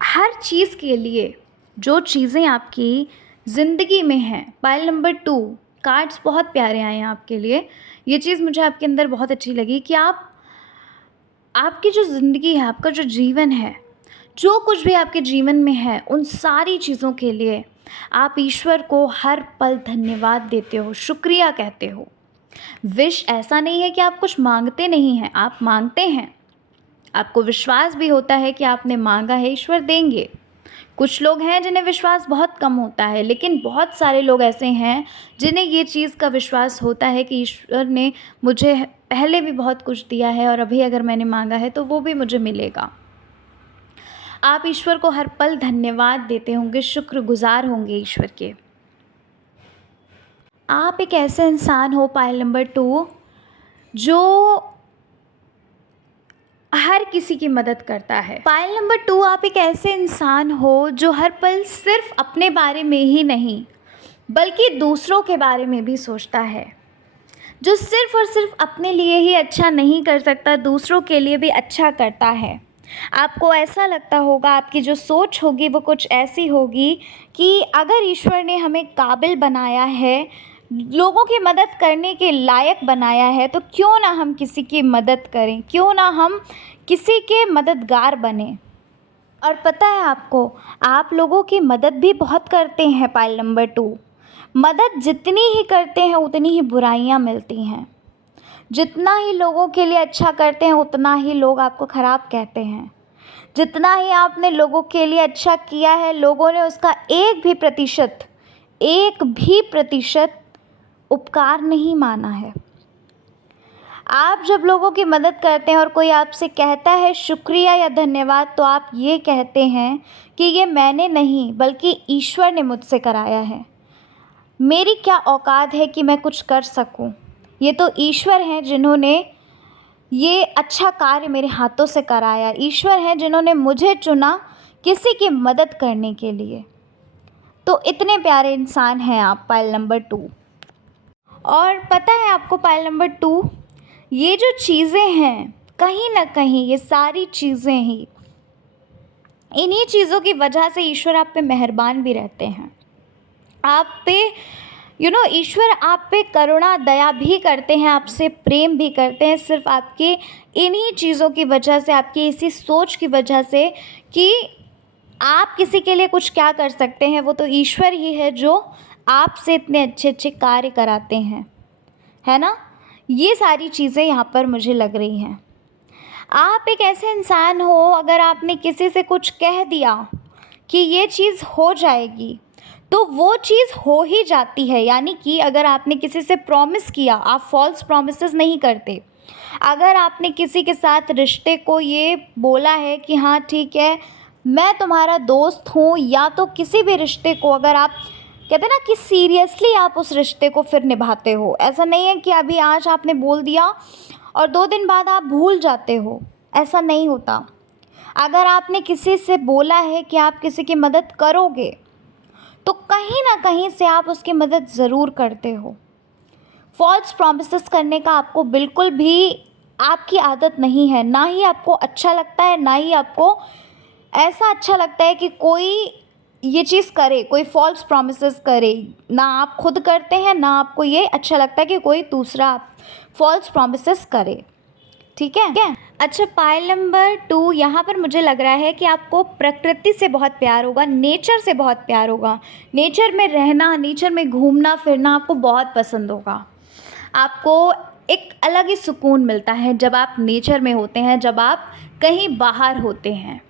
हर चीज़ के लिए, जो चीज़ें आपकी ज़िंदगी में हैं, पाइल नंबर 2 कार्ड्स बहुत प्यारे आए हैं आपके लिए। ये चीज़ मुझे आपके अंदर बहुत अच्छी लगी कि आपकी जो ज़िंदगी है, आपका जो जीवन है, जो कुछ भी आपके जीवन में है, उन सारी चीज़ों के लिए आप ईश्वर को हर पल धन्यवाद देते हो, शुक्रिया कहते हो। विश ऐसा नहीं है कि आप कुछ मांगते नहीं हैं, आप मांगते हैं, आपको विश्वास भी होता है कि आपने मांगा है ईश्वर देंगे। कुछ लोग हैं जिन्हें विश्वास बहुत कम होता है, लेकिन बहुत सारे लोग ऐसे हैं जिन्हें ये चीज़ का विश्वास होता है कि ईश्वर ने मुझे पहले भी बहुत कुछ दिया है और अभी अगर मैंने मांगा है तो वो भी मुझे मिलेगा। आप ईश्वर को हर पल धन्यवाद देते होंगे, शुक्रगुजार होंगे ईश्वर के। आप एक ऐसे इंसान हो, पाइल नंबर 2, जो हर किसी की मदद करता है। पाइल नंबर 2, आप एक ऐसे इंसान हो जो हर पल सिर्फ अपने बारे में ही नहीं बल्कि दूसरों के बारे में भी सोचता है, जो सिर्फ और सिर्फ अपने लिए ही अच्छा नहीं कर सकता, दूसरों के लिए भी अच्छा करता है। आपको ऐसा लगता होगा, आपकी जो सोच होगी वो कुछ ऐसी होगी कि अगर ईश्वर ने हमें काबिल बनाया है, लोगों की मदद करने के लायक बनाया है, तो क्यों ना हम किसी की मदद करें, क्यों ना हम किसी के मददगार बने। और पता है आपको, आप लोगों की मदद भी बहुत करते हैं। पाइल नंबर 2, मदद जितनी ही करते हैं उतनी ही बुराइयां मिलती हैं। जितना ही लोगों के लिए अच्छा करते हैं उतना ही लोग आपको ख़राब कहते हैं। जितना ही आपने लोगों के लिए अच्छा किया है, लोगों ने उसका एक भी प्रतिशत उपकार नहीं माना है। आप जब लोगों की मदद करते हैं और कोई आपसे कहता है शुक्रिया या धन्यवाद, तो आप ये कहते हैं कि ये मैंने नहीं बल्कि ईश्वर ने मुझसे कराया है। मेरी क्या औकात है कि मैं कुछ कर सकूं। ये तो ईश्वर हैं जिन्होंने ये अच्छा कार्य मेरे हाथों से कराया। ईश्वर हैं जिन्होंने मुझे चुना किसी की मदद करने के लिए। तो इतने प्यारे इंसान हैं आप, पाइल नंबर 2। और पता है आपको पाइल नंबर 2, ये जो चीज़ें हैं कहीं ना कहीं ये सारी चीज़ें ही, इन्हीं चीज़ों की वजह से ईश्वर आप पे मेहरबान भी रहते हैं। आप पे ईश्वर आप पे करुणा दया भी करते हैं, आपसे प्रेम भी करते हैं, सिर्फ आपके इन्हीं चीज़ों की वजह से, आपकी इसी सोच की वजह से कि आप किसी के लिए कुछ क्या कर सकते हैं। वो तो ईश्वर ही है जो आपसे इतने अच्छे अच्छे कार्य कराते हैं, है ना। ये सारी चीज़ें यहाँ पर मुझे लग रही हैं। आप एक ऐसे इंसान हो, अगर आपने किसी से कुछ कह दिया कि ये चीज़ हो जाएगी, तो वो चीज़ हो ही जाती है। यानी कि अगर आपने किसी से प्रॉमिस किया, आप फॉल्स प्रॉमिसेस नहीं करते। अगर आपने किसी के साथ रिश्ते को ये बोला है कि हाँ ठीक है मैं तुम्हारा दोस्त हूँ, या तो किसी भी रिश्ते को अगर आप कहते हैं ना कि सीरियसली आप उस रिश्ते को फिर निभाते हो। ऐसा नहीं है कि अभी आज आपने बोल दिया और 2 दिन बाद आप भूल जाते हो, ऐसा नहीं होता। अगर आपने किसी से बोला है कि आप किसी की मदद करोगे, तो कहीं ना कहीं से आप उसकी मदद ज़रूर करते हो। फॉल्स प्रॉमिसेस करने का आपको बिल्कुल भी आपकी आदत नहीं है, ना ही आपको अच्छा लगता है, ना ही आपको ऐसा अच्छा लगता है कि कोई ये चीज़ करे, कोई फॉल्स प्रॉमिसेस करे। ना आप खुद करते हैं, ना आपको ये अच्छा लगता है कि कोई दूसरा फॉल्स प्रॉमिसेस करे। ठीक है। अच्छा, पाइल नंबर 2, यहाँ पर मुझे लग रहा है कि आपको प्रकृति से बहुत प्यार होगा, नेचर से बहुत प्यार होगा। नेचर में रहना, नेचर में घूमना फिरना आपको बहुत पसंद होगा। आपको एक अलग ही सुकून मिलता है जब आप नेचर में होते हैं, जब आप कहीं बाहर होते हैं।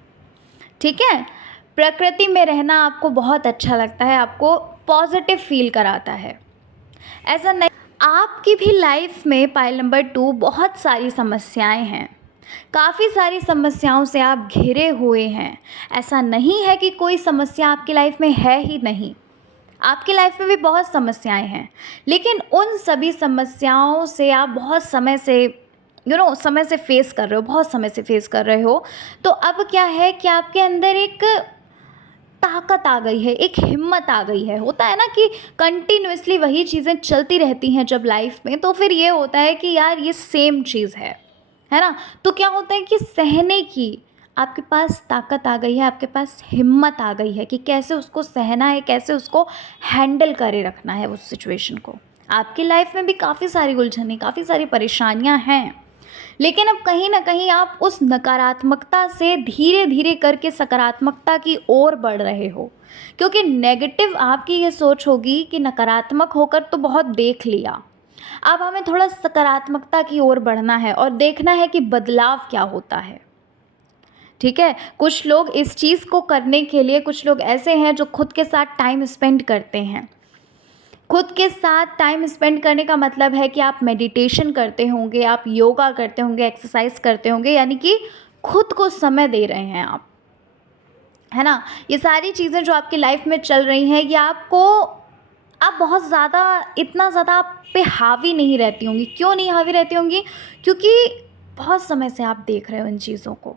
ठीक है, प्रकृति में रहना आपको बहुत अच्छा लगता है, आपको पॉजिटिव फील कराता है। ऐसा नहीं, आपकी भी लाइफ में पाइल नंबर 2 बहुत सारी समस्याएं हैं, काफ़ी सारी समस्याओं से आप घिरे हुए हैं। ऐसा नहीं है कि कोई समस्या आपकी लाइफ में है ही नहीं, आपकी लाइफ में भी बहुत समस्याएं हैं, लेकिन उन सभी समस्याओं से आप बहुत समय से समय से फेस कर रहे हो, बहुत समय से फेस कर रहे हो। तो अब क्या है कि आपके अंदर एक ताकत आ गई है, एक हिम्मत आ गई है। होता है ना कि कंटिन्यूसली वही चीज़ें चलती रहती हैं जब लाइफ में, तो फिर ये होता है कि यार ये सेम चीज़ है ना। तो क्या होता है कि सहने की आपके पास ताकत आ गई है, आपके पास हिम्मत आ गई है कि कैसे उसको सहना है, कैसे उसको हैंडल करे रखना है उस सिचुएशन को। आपकी लाइफ में भी काफ़ी सारी उलझनें, काफ़ी सारी परेशानियां हैं, लेकिन अब कहीं ना कहीं आप उस नकारात्मकता से धीरे धीरे करके सकारात्मकता की ओर बढ़ रहे हो। क्योंकि नेगेटिव आपकी ये सोच होगी कि नकारात्मक होकर तो बहुत देख लिया, अब हमें थोड़ा सकारात्मकता की ओर बढ़ना है और देखना है कि बदलाव क्या होता है। ठीक है, कुछ लोग इस चीज़ को करने के लिए, कुछ लोग ऐसे हैं जो खुद के साथ टाइम स्पेंड करते हैं। खुद के साथ टाइम स्पेंड करने का मतलब है कि आप मेडिटेशन करते होंगे, आप योगा करते होंगे, एक्सरसाइज करते होंगे, यानी कि खुद को समय दे रहे हैं आप, है ना। ये सारी चीज़ें जो आपकी लाइफ में चल रही हैं, ये आपको आप बहुत ज़्यादा, इतना ज़्यादा आप पे हावी नहीं रहती होंगी। क्यों नहीं हावी रहती होंगी? क्योंकि बहुत समय से आप देख रहे हो इन चीज़ों को।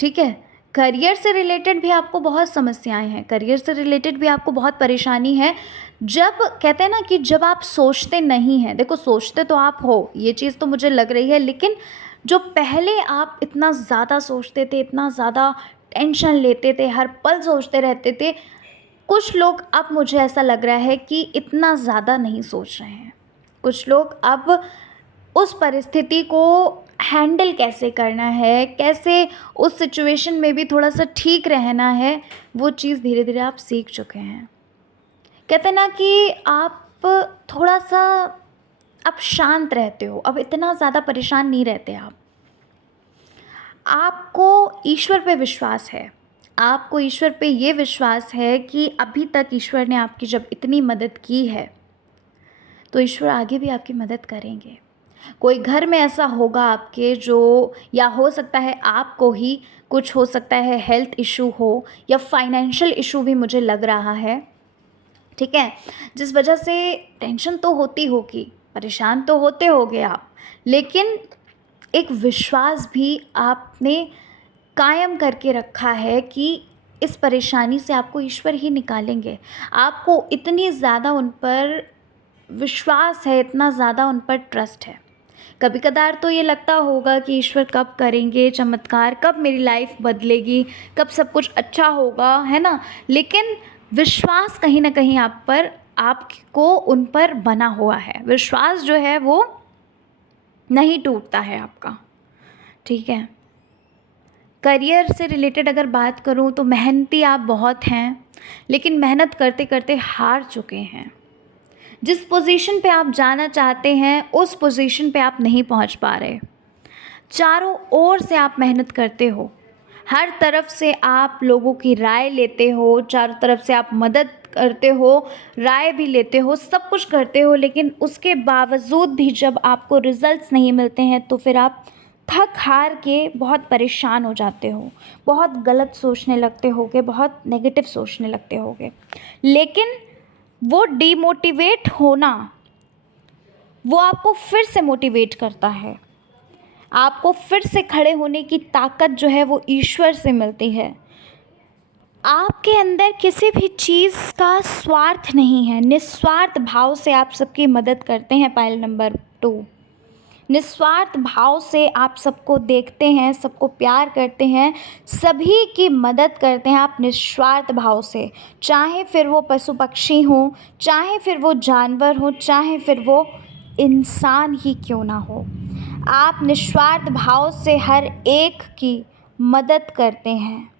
ठीक है, करियर से रिलेटेड भी आपको बहुत समस्याएं हैं, करियर से रिलेटेड भी आपको बहुत परेशानी है। जब कहते हैं ना कि जब आप सोचते नहीं हैं, देखो सोचते तो आप हो, ये चीज़ तो मुझे लग रही है, लेकिन जो पहले आप इतना ज़्यादा सोचते थे, इतना ज़्यादा टेंशन लेते थे, हर पल सोचते रहते थे, कुछ लोग अब मुझे ऐसा लग रहा है कि इतना ज़्यादा नहीं सोच रहे हैं। कुछ लोग अब उस परिस्थिति को हैंडल कैसे करना है, कैसे उस सिचुएशन में भी थोड़ा सा ठीक रहना है, वो चीज़ धीरे धीरे आप सीख चुके हैं। कहते हैं ना कि आप थोड़ा सा अब शांत रहते हो, अब इतना ज़्यादा परेशान नहीं रहते आप। आपको ईश्वर पे विश्वास है, आपको ईश्वर पे ये विश्वास है कि अभी तक ईश्वर ने आपकी जब इतनी मदद की है, तो ईश्वर आगे भी आपकी मदद करेंगे। कोई घर में ऐसा होगा आपके जो, या हो सकता है आपको ही कुछ हो सकता है, हेल्थ इशू हो या फाइनेंशियल इशू भी मुझे लग रहा है, ठीक है, जिस वजह से टेंशन तो होती होगी, परेशान तो होते होगे आप, लेकिन एक विश्वास भी आपने कायम करके रखा है कि इस परेशानी से आपको ईश्वर ही निकालेंगे। आपको इतनी ज़्यादा उन पर विश्वास है, इतना ज़्यादा उन पर ट्रस्ट है। कभी कदार तो ये लगता होगा कि ईश्वर कब करेंगे चमत्कार, कब मेरी लाइफ बदलेगी, कब सब कुछ अच्छा होगा, है ना। लेकिन विश्वास कहीं ना कहीं आप पर, आपको उन पर बना हुआ है। विश्वास जो है वो नहीं टूटता है आपका, ठीक है। करियर से रिलेटेड अगर बात करूँ तो मेहनती आप बहुत हैं, लेकिन मेहनत करते करते हार चुके हैं। जिस पोजीशन पे आप जाना चाहते हैं उस पोजीशन पे आप नहीं पहुंच पा रहे। चारों ओर से आप मेहनत करते हो, हर तरफ से आप लोगों की राय लेते हो, चारों तरफ से आप मदद करते हो, राय भी लेते हो, सब कुछ करते हो, लेकिन उसके बावजूद भी जब आपको रिजल्ट्स नहीं मिलते हैं तो फिर आप थक हार के बहुत परेशान हो जाते हो, बहुत गलत सोचने लगते होगे, बहुत नेगेटिव सोचने लगते होगे। लेकिन वो डीमोटिवेट होना, वो आपको फिर से मोटिवेट करता है। आपको फिर से खड़े होने की ताकत जो है वो ईश्वर से मिलती है। आपके अंदर किसी भी चीज़ का स्वार्थ नहीं है, निस्वार्थ भाव से आप सबकी मदद करते हैं। पॉइंट नंबर 2, निस्वार्थ भाव से आप सबको देखते हैं, सबको प्यार करते हैं, सभी की मदद करते हैं आप निस्वार्थ भाव से। चाहे फिर वो पशु पक्षी हों, चाहे फिर वो जानवर हो, चाहे फिर वो इंसान ही क्यों ना हो, आप निस्वार्थ भाव से हर एक की मदद करते हैं।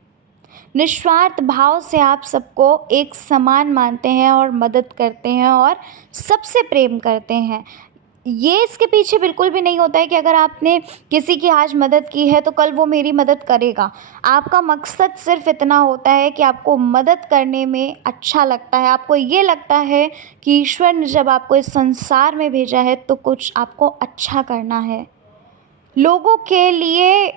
निस्वार्थ भाव से आप सबको एक समान मानते हैं और मदद करते हैं और सबसे प्रेम करते हैं। ये इसके पीछे बिल्कुल भी नहीं होता है कि अगर आपने किसी की आज मदद की है तो कल वो मेरी मदद करेगा। आपका मकसद सिर्फ़ इतना होता है कि आपको मदद करने में अच्छा लगता है। आपको ये लगता है कि ईश्वर ने जब आपको इस संसार में भेजा है तो कुछ आपको अच्छा करना है। लोगों के लिए,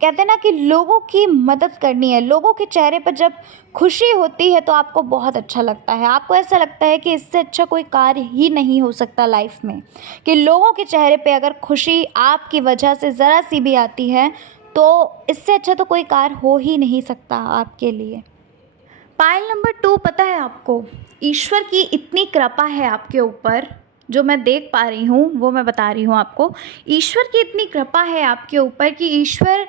कहते हैं ना कि लोगों की मदद करनी है। लोगों के चेहरे पर जब खुशी होती है तो आपको बहुत अच्छा लगता है। आपको ऐसा लगता है कि इससे अच्छा कोई कार्य ही नहीं हो सकता लाइफ में, कि लोगों के चेहरे पे अगर खुशी आपकी वजह से ज़रा सी भी आती है तो इससे अच्छा तो कोई कार्य हो ही नहीं सकता आपके लिए। पायल नंबर 2, पता है आपको, ईश्वर की इतनी कृपा है आपके ऊपर, जो मैं देख पा रही हूँ वो मैं बता रही हूँ आपको। ईश्वर की इतनी कृपा है आपके ऊपर कि ईश्वर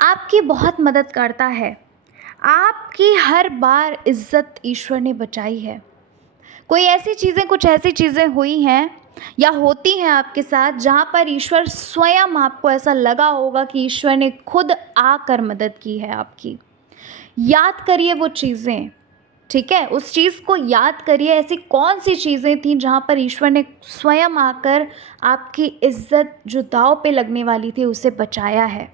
आपकी बहुत मदद करता है। आपकी हर बार इज़्ज़त ईश्वर ने बचाई है। कोई ऐसी चीज़ें, कुछ ऐसी चीज़ें हुई हैं या होती हैं आपके साथ जहाँ पर ईश्वर स्वयं, आपको ऐसा लगा होगा कि ईश्वर ने खुद आकर मदद की है आपकी। याद करिए वो चीज़ें, ठीक है, उस चीज़ को याद करिए। ऐसी कौन सी चीज़ें थीं जहाँ पर ईश्वर ने स्वयं आकर आपकी इज़्ज़त जो दाँव पे लगने वाली थी उसे बचाया है।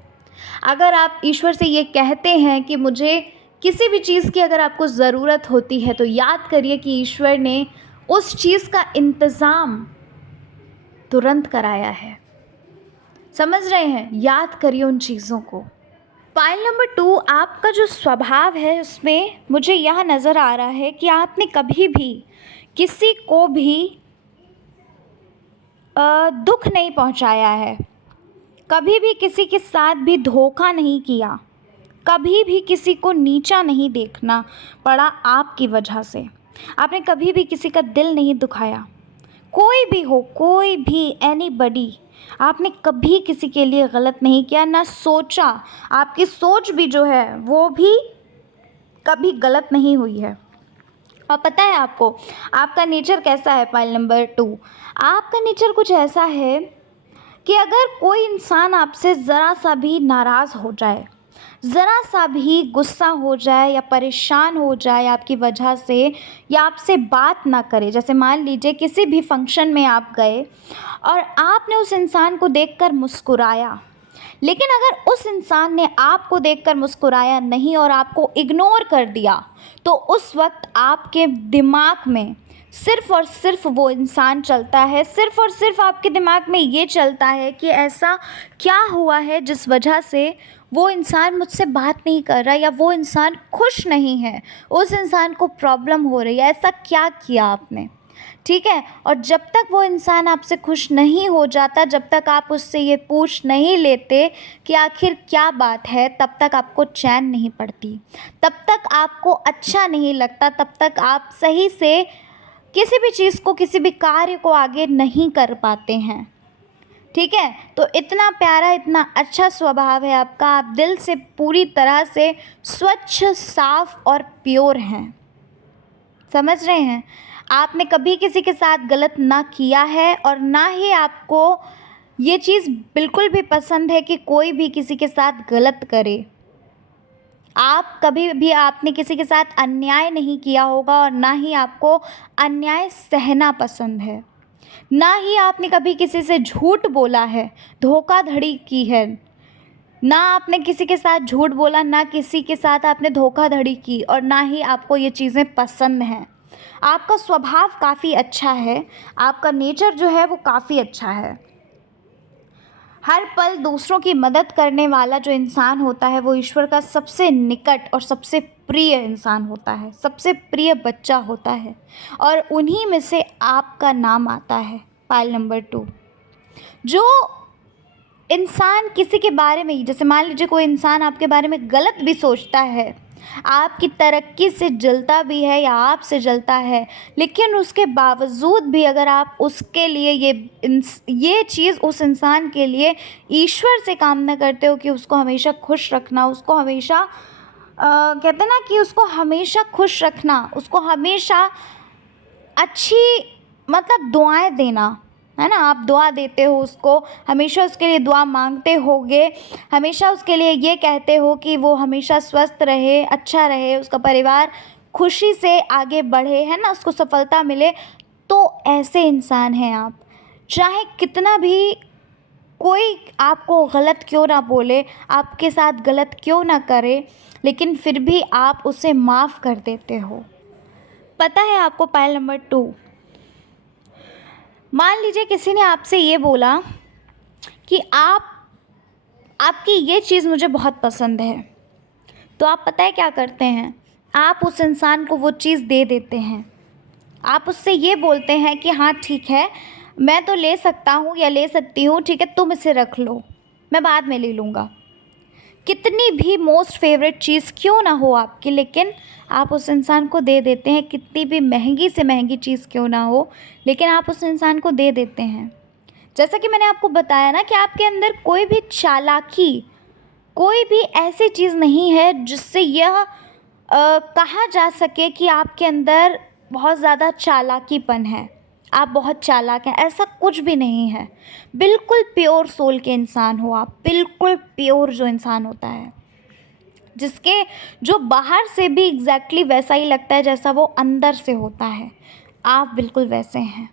अगर आप ईश्वर से ये कहते हैं कि मुझे किसी भी चीज़ की अगर आपको ज़रूरत होती है तो याद करिए कि ईश्वर ने उस चीज़ का इंतज़ाम तुरंत कराया है। समझ रहे हैं? याद करिए उन चीज़ों को। पॉइंट नंबर 2, आपका जो स्वभाव है उसमें मुझे यह नज़र आ रहा है कि आपने कभी भी किसी को भी दुख नहीं पहुंचाया है, कभी भी किसी के साथ भी धोखा नहीं किया, कभी भी किसी को नीचा नहीं देखना पड़ा आपकी वजह से। आपने कभी भी किसी का दिल नहीं दुखाया, कोई भी हो, कोई भी, एनीबडी, आपने कभी किसी के लिए गलत नहीं किया, ना सोचा। आपकी सोच भी जो है वो भी कभी गलत नहीं हुई है। और पता है आपको आपका नेचर कैसा है? फाइल नंबर 2, आपका नेचर कुछ ऐसा है कि अगर कोई इंसान आपसे ज़रा सा भी नाराज़ हो जाए, ज़रा सा भी गुस्सा हो जाए या परेशान हो जाए आपकी वजह से, या आपसे बात ना करे, जैसे मान लीजिए किसी भी फंक्शन में आप गए और आपने उस इंसान को देखकर मुस्कुराया, लेकिन अगर उस इंसान ने आपको देखकर मुस्कुराया नहीं और आपको इग्नोर कर दिया, तो उस वक्त आपके दिमाग में सिर्फ़ और सिर्फ वो इंसान चलता है, सिर्फ़ और सिर्फ आपके दिमाग में ये चलता है कि ऐसा क्या हुआ है जिस वजह से वो इंसान मुझसे बात नहीं कर रहा, या वो इंसान खुश नहीं है, उस इंसान को प्रॉब्लम हो रही है, ऐसा क्या किया आपने, ठीक है। और जब तक वो इंसान आपसे खुश नहीं हो जाता, जब तक आप उससे ये पूछ नहीं लेते कि आखिर क्या बात है, तब तक आपको चैन नहीं पड़ती, तब तक आपको अच्छा नहीं लगता, तब तक आप सही से किसी भी चीज़ को, किसी भी कार्य को आगे नहीं कर पाते हैं, ठीक है। तो इतना प्यारा, इतना अच्छा स्वभाव है आपका, आप दिल से पूरी तरह से स्वच्छ, साफ और प्योर हैं, समझ रहे हैं। आपने कभी किसी के साथ गलत ना किया है, और ना ही आपको ये चीज़ बिल्कुल भी पसंद है कि कोई भी किसी के साथ गलत करे। आप कभी भी, आपने किसी के साथ अन्याय नहीं किया होगा, और ना ही आपको अन्याय सहना पसंद है, ना ही आपने कभी किसी से झूठ बोला है, धोखाधड़ी की है, ना आपने किसी के साथ झूठ बोला, ना किसी के साथ आपने धोखाधड़ी की, और ना ही आपको ये चीज़ें पसंद हैं। आपका स्वभाव काफ़ी अच्छा है, आपका नेचर जो है वो काफ़ी अच्छा है। हर पल दूसरों की मदद करने वाला जो इंसान होता है वो ईश्वर का सबसे निकट और सबसे प्रिय इंसान होता है, सबसे प्रिय बच्चा होता है, और उन्हीं में से आपका नाम आता है। पायल नंबर 2, जो इंसान किसी के बारे में, जैसे मान लीजिए कोई इंसान आपके बारे में गलत भी सोचता है, आपकी तरक्की से जलता भी है या आपसे जलता है, लेकिन उसके बावजूद भी अगर आप उसके लिए ये चीज़ उस इंसान के लिए ईश्वर से कामना करते हो कि उसको हमेशा खुश रखना, उसको हमेशा कहते हैं ना कि उसको हमेशा खुश रखना, उसको हमेशा अच्छी, मतलब दुआएं देना, है ना। आप दुआ देते हो उसको, हमेशा उसके लिए दुआ मांगते होगे, हमेशा उसके लिए ये कहते हो कि वो हमेशा स्वस्थ रहे, अच्छा रहे, उसका परिवार खुशी से आगे बढ़े, है ना, उसको सफलता मिले। तो ऐसे इंसान हैं आप। चाहे कितना भी कोई आपको गलत क्यों ना बोले, आपके साथ गलत क्यों ना करे, लेकिन फिर भी आप उसे माफ़ कर देते हो। पता है आपको पायल नंबर 2, मान लीजिए किसी ने आपसे ये बोला कि आपकी ये चीज़ मुझे बहुत पसंद है, तो आप पता है क्या करते हैं, आप उस इंसान को वो चीज़ दे देते हैं। आप उससे ये बोलते हैं कि हाँ ठीक है, मैं तो ले सकता हूँ या ले सकती हूँ, ठीक है, तुम इसे रख लो, मैं बाद में ले लूँगा। कितनी भी मोस्ट फेवरेट चीज़ क्यों ना हो आपकी, लेकिन आप उस इंसान को दे देते हैं। कितनी भी महंगी से महंगी चीज़ क्यों ना हो, लेकिन आप उस इंसान को दे देते हैं। जैसा कि मैंने आपको बताया ना कि आपके अंदर कोई भी चालाकी, कोई भी ऐसी चीज़ नहीं है जिससे यह कहा जा सके कि आपके अंदर बहुत ज़्यादा चालाकीपन है, आप बहुत चालाक हैं, ऐसा कुछ भी नहीं है। बिल्कुल प्योर सोल के इंसान हो आप, बिल्कुल प्योर जो इंसान होता है, जिसके जो बाहर से भी एग्जैक्टली वैसा ही लगता है जैसा वो अंदर से होता है, आप बिल्कुल वैसे हैं।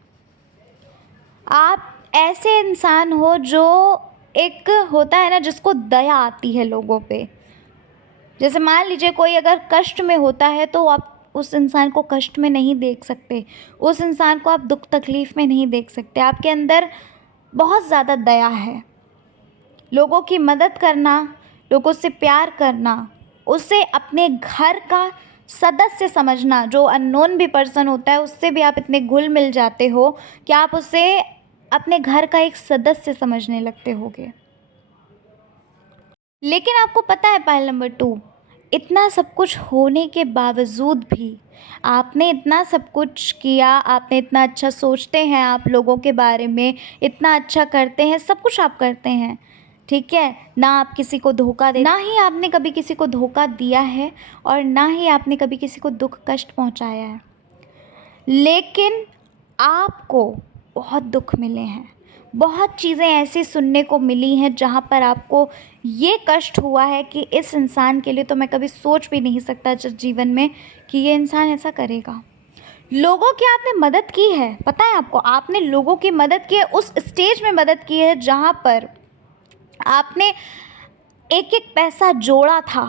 आप ऐसे इंसान हो जो एक होता है ना जिसको दया आती है लोगों पे। जैसे मान लीजिए कोई अगर कष्ट में होता है तो आप उस इंसान को कष्ट में नहीं देख सकते, उस इंसान को आप दुख तकलीफ़ में नहीं देख सकते। आपके अंदर बहुत ज़्यादा दया है, लोगों की मदद करना, लोगों से प्यार करना, उसे अपने घर का सदस्य समझना। जो अननोन भी पर्सन होता है उससे भी आप इतने घुल मिल जाते हो कि आप उसे अपने घर का एक सदस्य समझने लगते होगे। लेकिन आपको पता है पायल नंबर 2, इतना सब कुछ होने के बावजूद भी, आपने इतना सब कुछ किया, आपने इतना अच्छा सोचते हैं आप लोगों के बारे में, इतना अच्छा करते हैं, सब कुछ आप करते हैं, ठीक है। ना आप किसी को धोखा दे, ना ही आपने कभी किसी को धोखा दिया है, और ना ही आपने कभी किसी को दुख कष्ट पहुंचाया है। लेकिन आपको बहुत दुख मिले हैं, बहुत चीज़ें ऐसी सुनने को मिली हैं जहाँ पर आपको ये कष्ट हुआ है कि इस इंसान के लिए तो मैं कभी सोच भी नहीं सकता जीवन में कि ये इंसान ऐसा करेगा। लोगों की आपने मदद की है, पता है आपको, आपने लोगों की मदद की है, उस स्टेज में मदद की है जहाँ पर आपने एक एक पैसा जोड़ा था,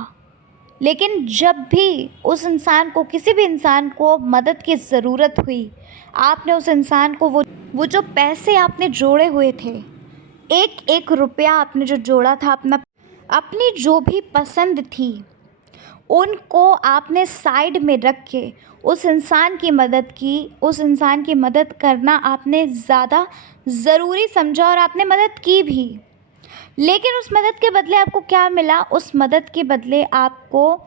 लेकिन जब भी उस इंसान को, किसी भी इंसान को मदद की ज़रूरत हुई, आपने उस इंसान को वो जो पैसे आपने जोड़े हुए थे, एक एक रुपया आपने जो जोड़ा था, अपनी जो भी पसंद थी उनको आपने साइड में रख के उस इंसान की मदद की। उस इंसान की मदद करना आपने ज़्यादा ज़रूरी समझा और आपने मदद की भी। लेकिन उस मदद के बदले आपको क्या मिला? उस मदद के बदले आपको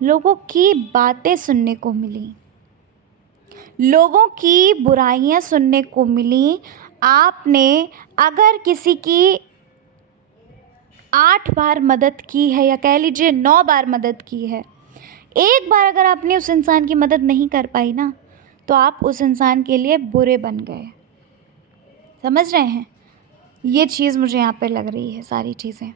लोगों की बातें सुनने को मिली, लोगों की बुराइयां सुनने को मिली। आपने अगर किसी की 8 बार मदद की है, या कह लीजिए 9 बार मदद की है, एक बार अगर आपने उस इंसान की मदद नहीं कर पाई ना, तो आप उस इंसान के लिए बुरे बन गए। समझ रहे हैं? ये चीज़ मुझे यहाँ पे लग रही है, सारी चीज़ें।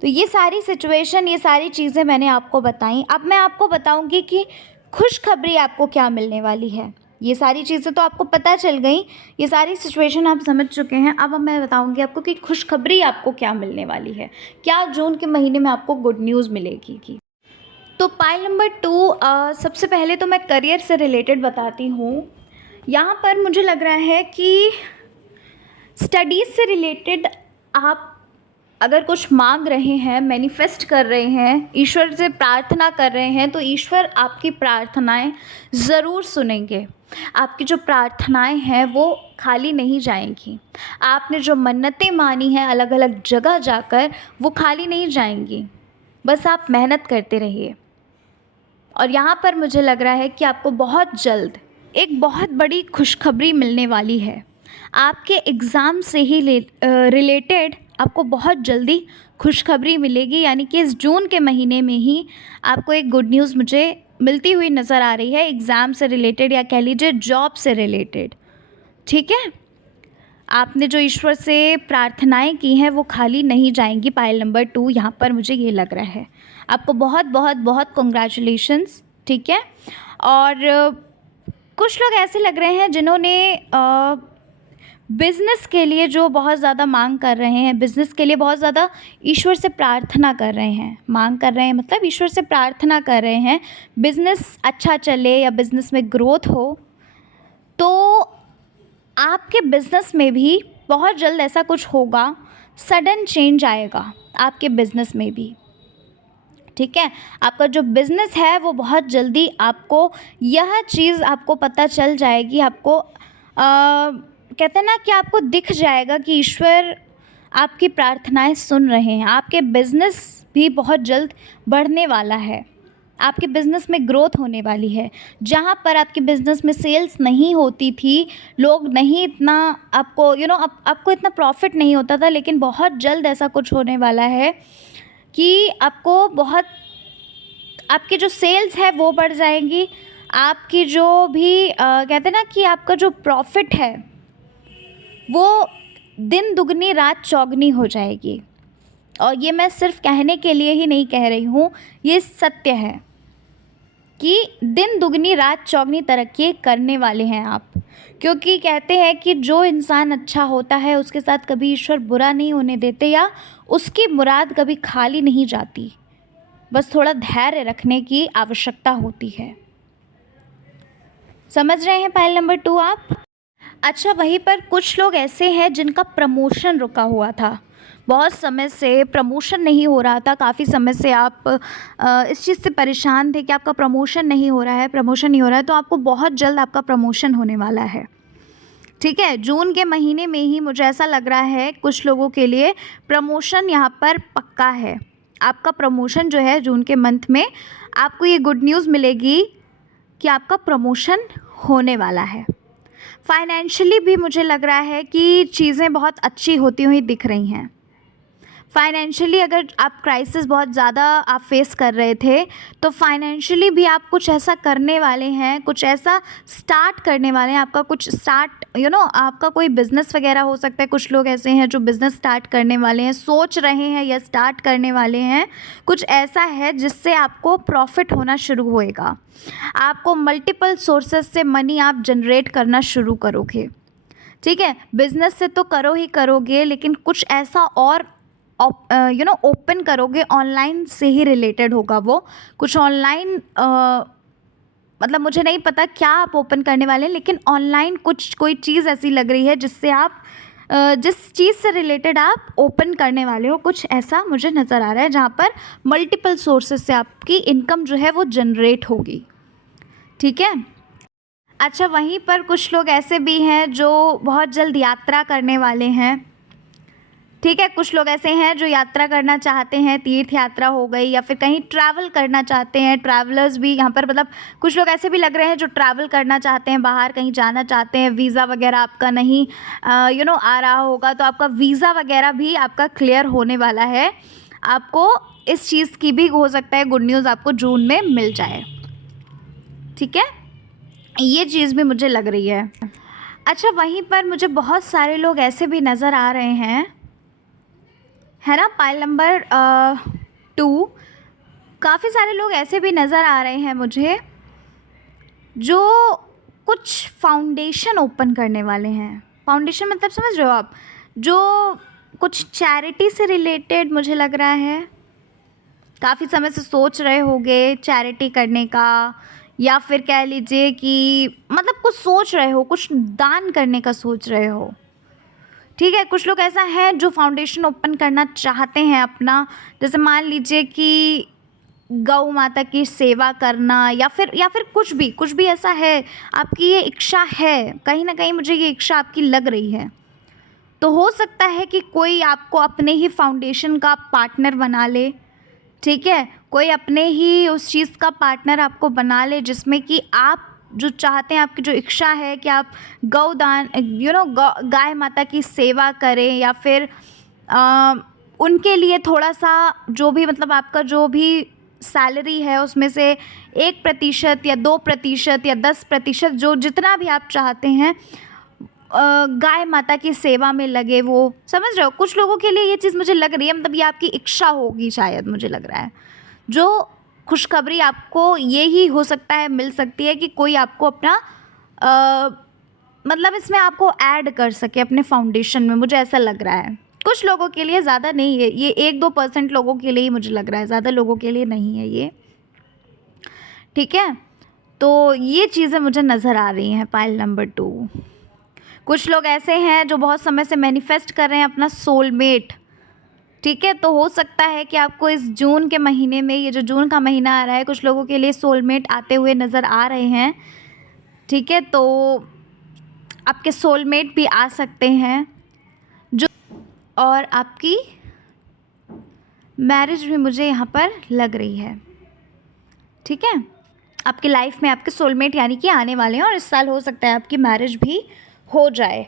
तो ये सारी सिचुएशन, ये सारी चीज़ें मैंने आपको बताई। अब मैं आपको बताऊंगी कि खुशखबरी आपको क्या मिलने वाली है। ये सारी चीज़ें तो आपको पता चल गई, ये सारी सिचुएशन आप समझ चुके हैं। अब मैं बताऊंगी आपको कि खुशखबरी आपको क्या मिलने वाली है, क्या जून के महीने में आपको गुड न्यूज़ मिलेगी की। तो पाइल नंबर 2, सबसे पहले तो मैं करियर से रिलेटेड बताती हूँ। यहाँ पर मुझे लग रहा है कि स्टडीज़ से रिलेटेड आप अगर कुछ मांग रहे हैं, मैनिफेस्ट कर रहे हैं, ईश्वर से प्रार्थना कर रहे हैं, तो ईश्वर आपकी प्रार्थनाएं ज़रूर सुनेंगे। आपकी जो प्रार्थनाएं हैं वो खाली नहीं जाएंगी। आपने जो मन्नतें मानी हैं अलग अलग जगह जाकर, वो खाली नहीं जाएंगी। बस आप मेहनत करते रहिए। और यहाँ पर मुझे लग रहा है कि आपको बहुत जल्द एक बहुत बड़ी खुशखबरी मिलने वाली है। आपके एग्ज़ाम से ही रिलेटेड आपको बहुत जल्दी खुशखबरी मिलेगी, यानी कि इस जून के महीने में ही आपको एक गुड न्यूज़ मुझे मिलती हुई नज़र आ रही है, एग्ज़ाम से रिलेटेड या कह लीजिए जॉब से रिलेटेड। ठीक है, आपने जो ईश्वर से प्रार्थनाएं की हैं वो खाली नहीं जाएंगी। पाइल नंबर 2 यहाँ पर मुझे ये लग रहा है। आपको बहुत बहुत बहुत कॉन्ग्रेचुलेशंस। ठीक है, और कुछ लोग ऐसे लग रहे हैं जिन्होंने बिज़नेस के लिए जो बहुत ज़्यादा मांग कर रहे हैं, बिज़नेस के लिए बहुत ज़्यादा ईश्वर से प्रार्थना कर रहे हैं। मांग कर रहे हैं मतलब ईश्वर से प्रार्थना कर रहे हैं, बिज़नेस अच्छा चले या बिज़नेस में ग्रोथ हो। तो आपके बिज़नेस में भी बहुत जल्द ऐसा कुछ होगा, सडन चेंज आएगा आपके बिज़नेस में भी। ठीक है, आपका जो बिज़नेस है वो बहुत जल्दी आपको यह चीज़ आपको पता चल जाएगी। आपको कहते हैं ना कि आपको दिख जाएगा कि ईश्वर आपकी प्रार्थनाएं सुन रहे हैं। आपके बिज़नेस भी बहुत जल्द बढ़ने वाला है, आपके बिज़नेस में ग्रोथ होने वाली है। जहाँ पर आपके बिज़नेस में सेल्स नहीं होती थी, लोग नहीं इतना आपको आपको इतना प्रॉफिट नहीं होता था, लेकिन बहुत जल्द ऐसा कुछ होने वाला है कि आपको बहुत, आपकी जो सेल्स है वो बढ़ जाएंगी। आपकी जो भी कहते हैं ना कि आपका जो प्रॉफिट है वो दिन दुगनी रात चौगनी हो जाएगी। और ये मैं सिर्फ कहने के लिए ही नहीं कह रही हूँ, ये सत्य है कि दिन दुगनी रात चौगनी तरक्की करने वाले हैं आप। क्योंकि कहते हैं कि जो इंसान अच्छा होता है उसके साथ कभी ईश्वर बुरा नहीं होने देते, या उसकी मुराद कभी खाली नहीं जाती। बस थोड़ा धैर्य रखने की आवश्यकता होती है। समझ रहे हैं पाइल नंबर 2 आप? अच्छा, वहीं पर कुछ लोग ऐसे हैं जिनका प्रमोशन रुका हुआ था, बहुत समय से प्रमोशन नहीं हो रहा था। काफ़ी समय से आप इस चीज़ से परेशान थे कि आपका प्रमोशन नहीं हो रहा है, तो आपको बहुत जल्द आपका प्रमोशन होने वाला है। ठीक है, जून के महीने में ही मुझे ऐसा लग रहा है कुछ लोगों के लिए प्रमोशन यहाँ पर पक्का है। आपका प्रमोशन जो है जून के मंथ में, आपको ये गुड न्यूज़ मिलेगी कि आपका प्रमोशन होने वाला है। फाइनेंशियली भी मुझे लग रहा है कि चीज़ें बहुत अच्छी होती हुई दिख रही हैं। फाइनेंशियली अगर आप क्राइसिस बहुत ज़्यादा आप फेस कर रहे थे, तो फाइनेंशियली भी आप कुछ ऐसा करने वाले हैं, कुछ ऐसा स्टार्ट करने वाले हैं। आपका कुछ स्टार्ट आपका कोई बिज़नेस वगैरह हो सकता है। कुछ लोग ऐसे हैं जो बिज़नेस स्टार्ट करने वाले हैं, सोच रहे हैं या स्टार्ट करने वाले हैं। कुछ ऐसा है जिससे आपको प्रॉफिट होना शुरू होएगा। आपको मल्टीपल सोर्सेस से मनी आप जनरेट करना शुरू करोगे। ठीक है, बिज़नेस से तो करो ही करोगे, लेकिन कुछ ऐसा और ओपन करोगे ऑनलाइन से ही रिलेटेड होगा वो कुछ ऑनलाइन, मतलब मुझे नहीं पता क्या आप ओपन करने वाले हैं, लेकिन ऑनलाइन कुछ कोई चीज़ ऐसी लग रही है जिससे आप जिस चीज़ से रिलेटेड आप ओपन करने वाले हो, कुछ ऐसा मुझे नज़र आ रहा है जहाँ पर मल्टीपल सोर्सेज से आपकी इनकम जो है वो जनरेट होगी। ठीक है। अच्छा, वहीं पर कुछ लोग ऐसे भी हैं जो बहुत जल्द यात्रा करने वाले हैं। ठीक है, कुछ लोग ऐसे हैं जो यात्रा करना चाहते हैं, तीर्थ यात्रा हो गई या फिर कहीं ट्रैवल करना चाहते हैं। ट्रैवलर्स भी यहाँ पर, मतलब कुछ लोग ऐसे भी लग रहे हैं जो ट्रैवल करना चाहते हैं, बाहर कहीं जाना चाहते हैं। वीज़ा वगैरह आपका नहीं आ रहा होगा, तो आपका वीज़ा वगैरह भी आपका क्लियर होने वाला है। आपको इस चीज़ की भी हो सकता है गुड न्यूज़ आपको जून में मिल जाए। ठीक है, ये चीज़ भी मुझे लग रही है। अच्छा, वहीं पर मुझे बहुत सारे लोग ऐसे भी नज़र आ रहे हैं, है ना, पाइल नंबर 2, काफ़ी सारे लोग ऐसे भी नज़र आ रहे हैं मुझे जो कुछ फाउंडेशन ओपन करने वाले हैं। फाउंडेशन मतलब समझ रहे हो आप, जो कुछ चैरिटी से रिलेटेड मुझे लग रहा है। काफ़ी समय से सोच रहे होगे चैरिटी करने का, या फिर कह लीजिए कि मतलब कुछ सोच रहे हो, कुछ दान करने का सोच रहे हो। ठीक है, कुछ लोग ऐसा है जो फाउंडेशन ओपन करना चाहते हैं अपना, जैसे मान लीजिए कि गौ माता की सेवा करना, या फिर कुछ भी ऐसा है, आपकी ये इच्छा है, कहीं ना कहीं मुझे ये इच्छा आपकी लग रही है। तो हो सकता है कि कोई आपको अपने ही फाउंडेशन का पार्टनर बना ले। ठीक है, कोई अपने ही उस चीज़ का पार्टनर आपको बना ले जिसमें कि आप जो चाहते हैं, आपकी जो इच्छा है कि आप गौदान गाय माता की सेवा करें, या फिर उनके लिए थोड़ा सा जो भी, मतलब आपका जो भी सैलरी है उसमें से 1% या 2% या 10%, जो जितना भी आप चाहते हैं, गाय माता की सेवा में लगे। वो समझ रहे हो, कुछ लोगों के लिए ये चीज़ मुझे लग रही है, मतलब ये आपकी इच्छा होगी शायद, मुझे लग रहा है। जो खुशखबरी आपको ये ही हो सकता है, मिल सकती है कि कोई आपको अपना मतलब इसमें आपको ऐड कर सके अपने फाउंडेशन में, मुझे ऐसा लग रहा है। कुछ लोगों के लिए, ज़्यादा नहीं है ये, 1-2% लोगों के लिए ही मुझे लग रहा है, ज़्यादा लोगों के लिए नहीं है ये। ठीक है, तो ये चीज़ें मुझे नज़र आ रही हैं पाइल नंबर 2। कुछ लोग ऐसे हैं जो बहुत समय से मैनिफेस्ट कर रहे हैं अपना सोलमेट। ठीक है, तो हो सकता है कि आपको इस जून के महीने में, ये जो जून का महीना आ रहा है, कुछ लोगों के लिए सोलमेट आते हुए नज़र आ रहे हैं। ठीक है, तो आपके सोलमेट भी आ सकते हैं जो, और आपकी मैरिज भी मुझे यहाँ पर लग रही है। ठीक है, आपकी लाइफ में आपके सोलमेट यानी कि आने वाले हैं, और इस साल हो सकता है आपकी मैरिज भी हो जाए।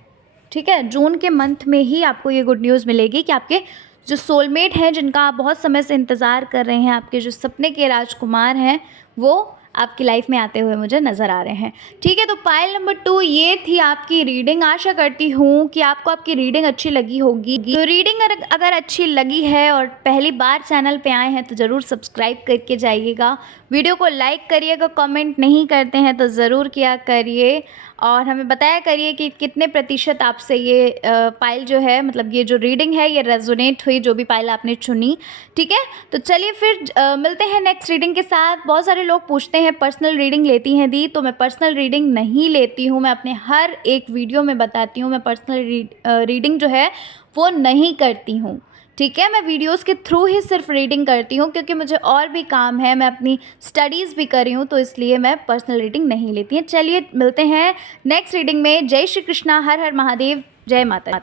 ठीक है, जून के मंथ में ही आपको ये गुड न्यूज़ मिलेगी कि आपके जो सोलमेट हैं, जिनका आप बहुत समय से इंतज़ार कर रहे हैं, आपके जो सपने के राजकुमार हैं, वो आपकी लाइफ में आते हुए मुझे नज़र आ रहे हैं। ठीक है, तो पाइल नंबर 2 ये थी आपकी रीडिंग। आशा करती हूँ कि आपको आपकी रीडिंग अच्छी लगी होगी। तो रीडिंग अगर अच्छी लगी है और पहली बार चैनल पे आए हैं तो ज़रूर सब्सक्राइब करके जाइएगा, वीडियो को लाइक करिएगा, कमेंट नहीं करते हैं तो ज़रूर किया करिए, और हमें बताया करिए कि कितने प्रतिशत आपसे ये पाइल जो है, मतलब ये जो रीडिंग है, ये रेजोनेट हुई, जो भी पाइल आपने चुनी। ठीक है, तो चलिए फिर मिलते हैं नेक्स्ट रीडिंग के साथ। बहुत सारे लोग पूछते हैं पर्सनल रीडिंग लेती हैं दी, तो मैं पर्सनल रीडिंग नहीं लेती हूँ, मैं अपने हर एक वीडियो में बताती हूँ, मैं पर्सनल रीडिंग जो है वो नहीं करती हूँ। ठीक है, मैं वीडियोस के थ्रू ही सिर्फ रीडिंग करती हूँ, क्योंकि मुझे और भी काम है, मैं अपनी स्टडीज़ भी कर रही हूँ, तो इसलिए मैं पर्सनल रीडिंग नहीं लेती हैं। चलिए मिलते हैं नेक्स्ट रीडिंग में। जय श्री कृष्णा, हर हर महादेव, जय माता।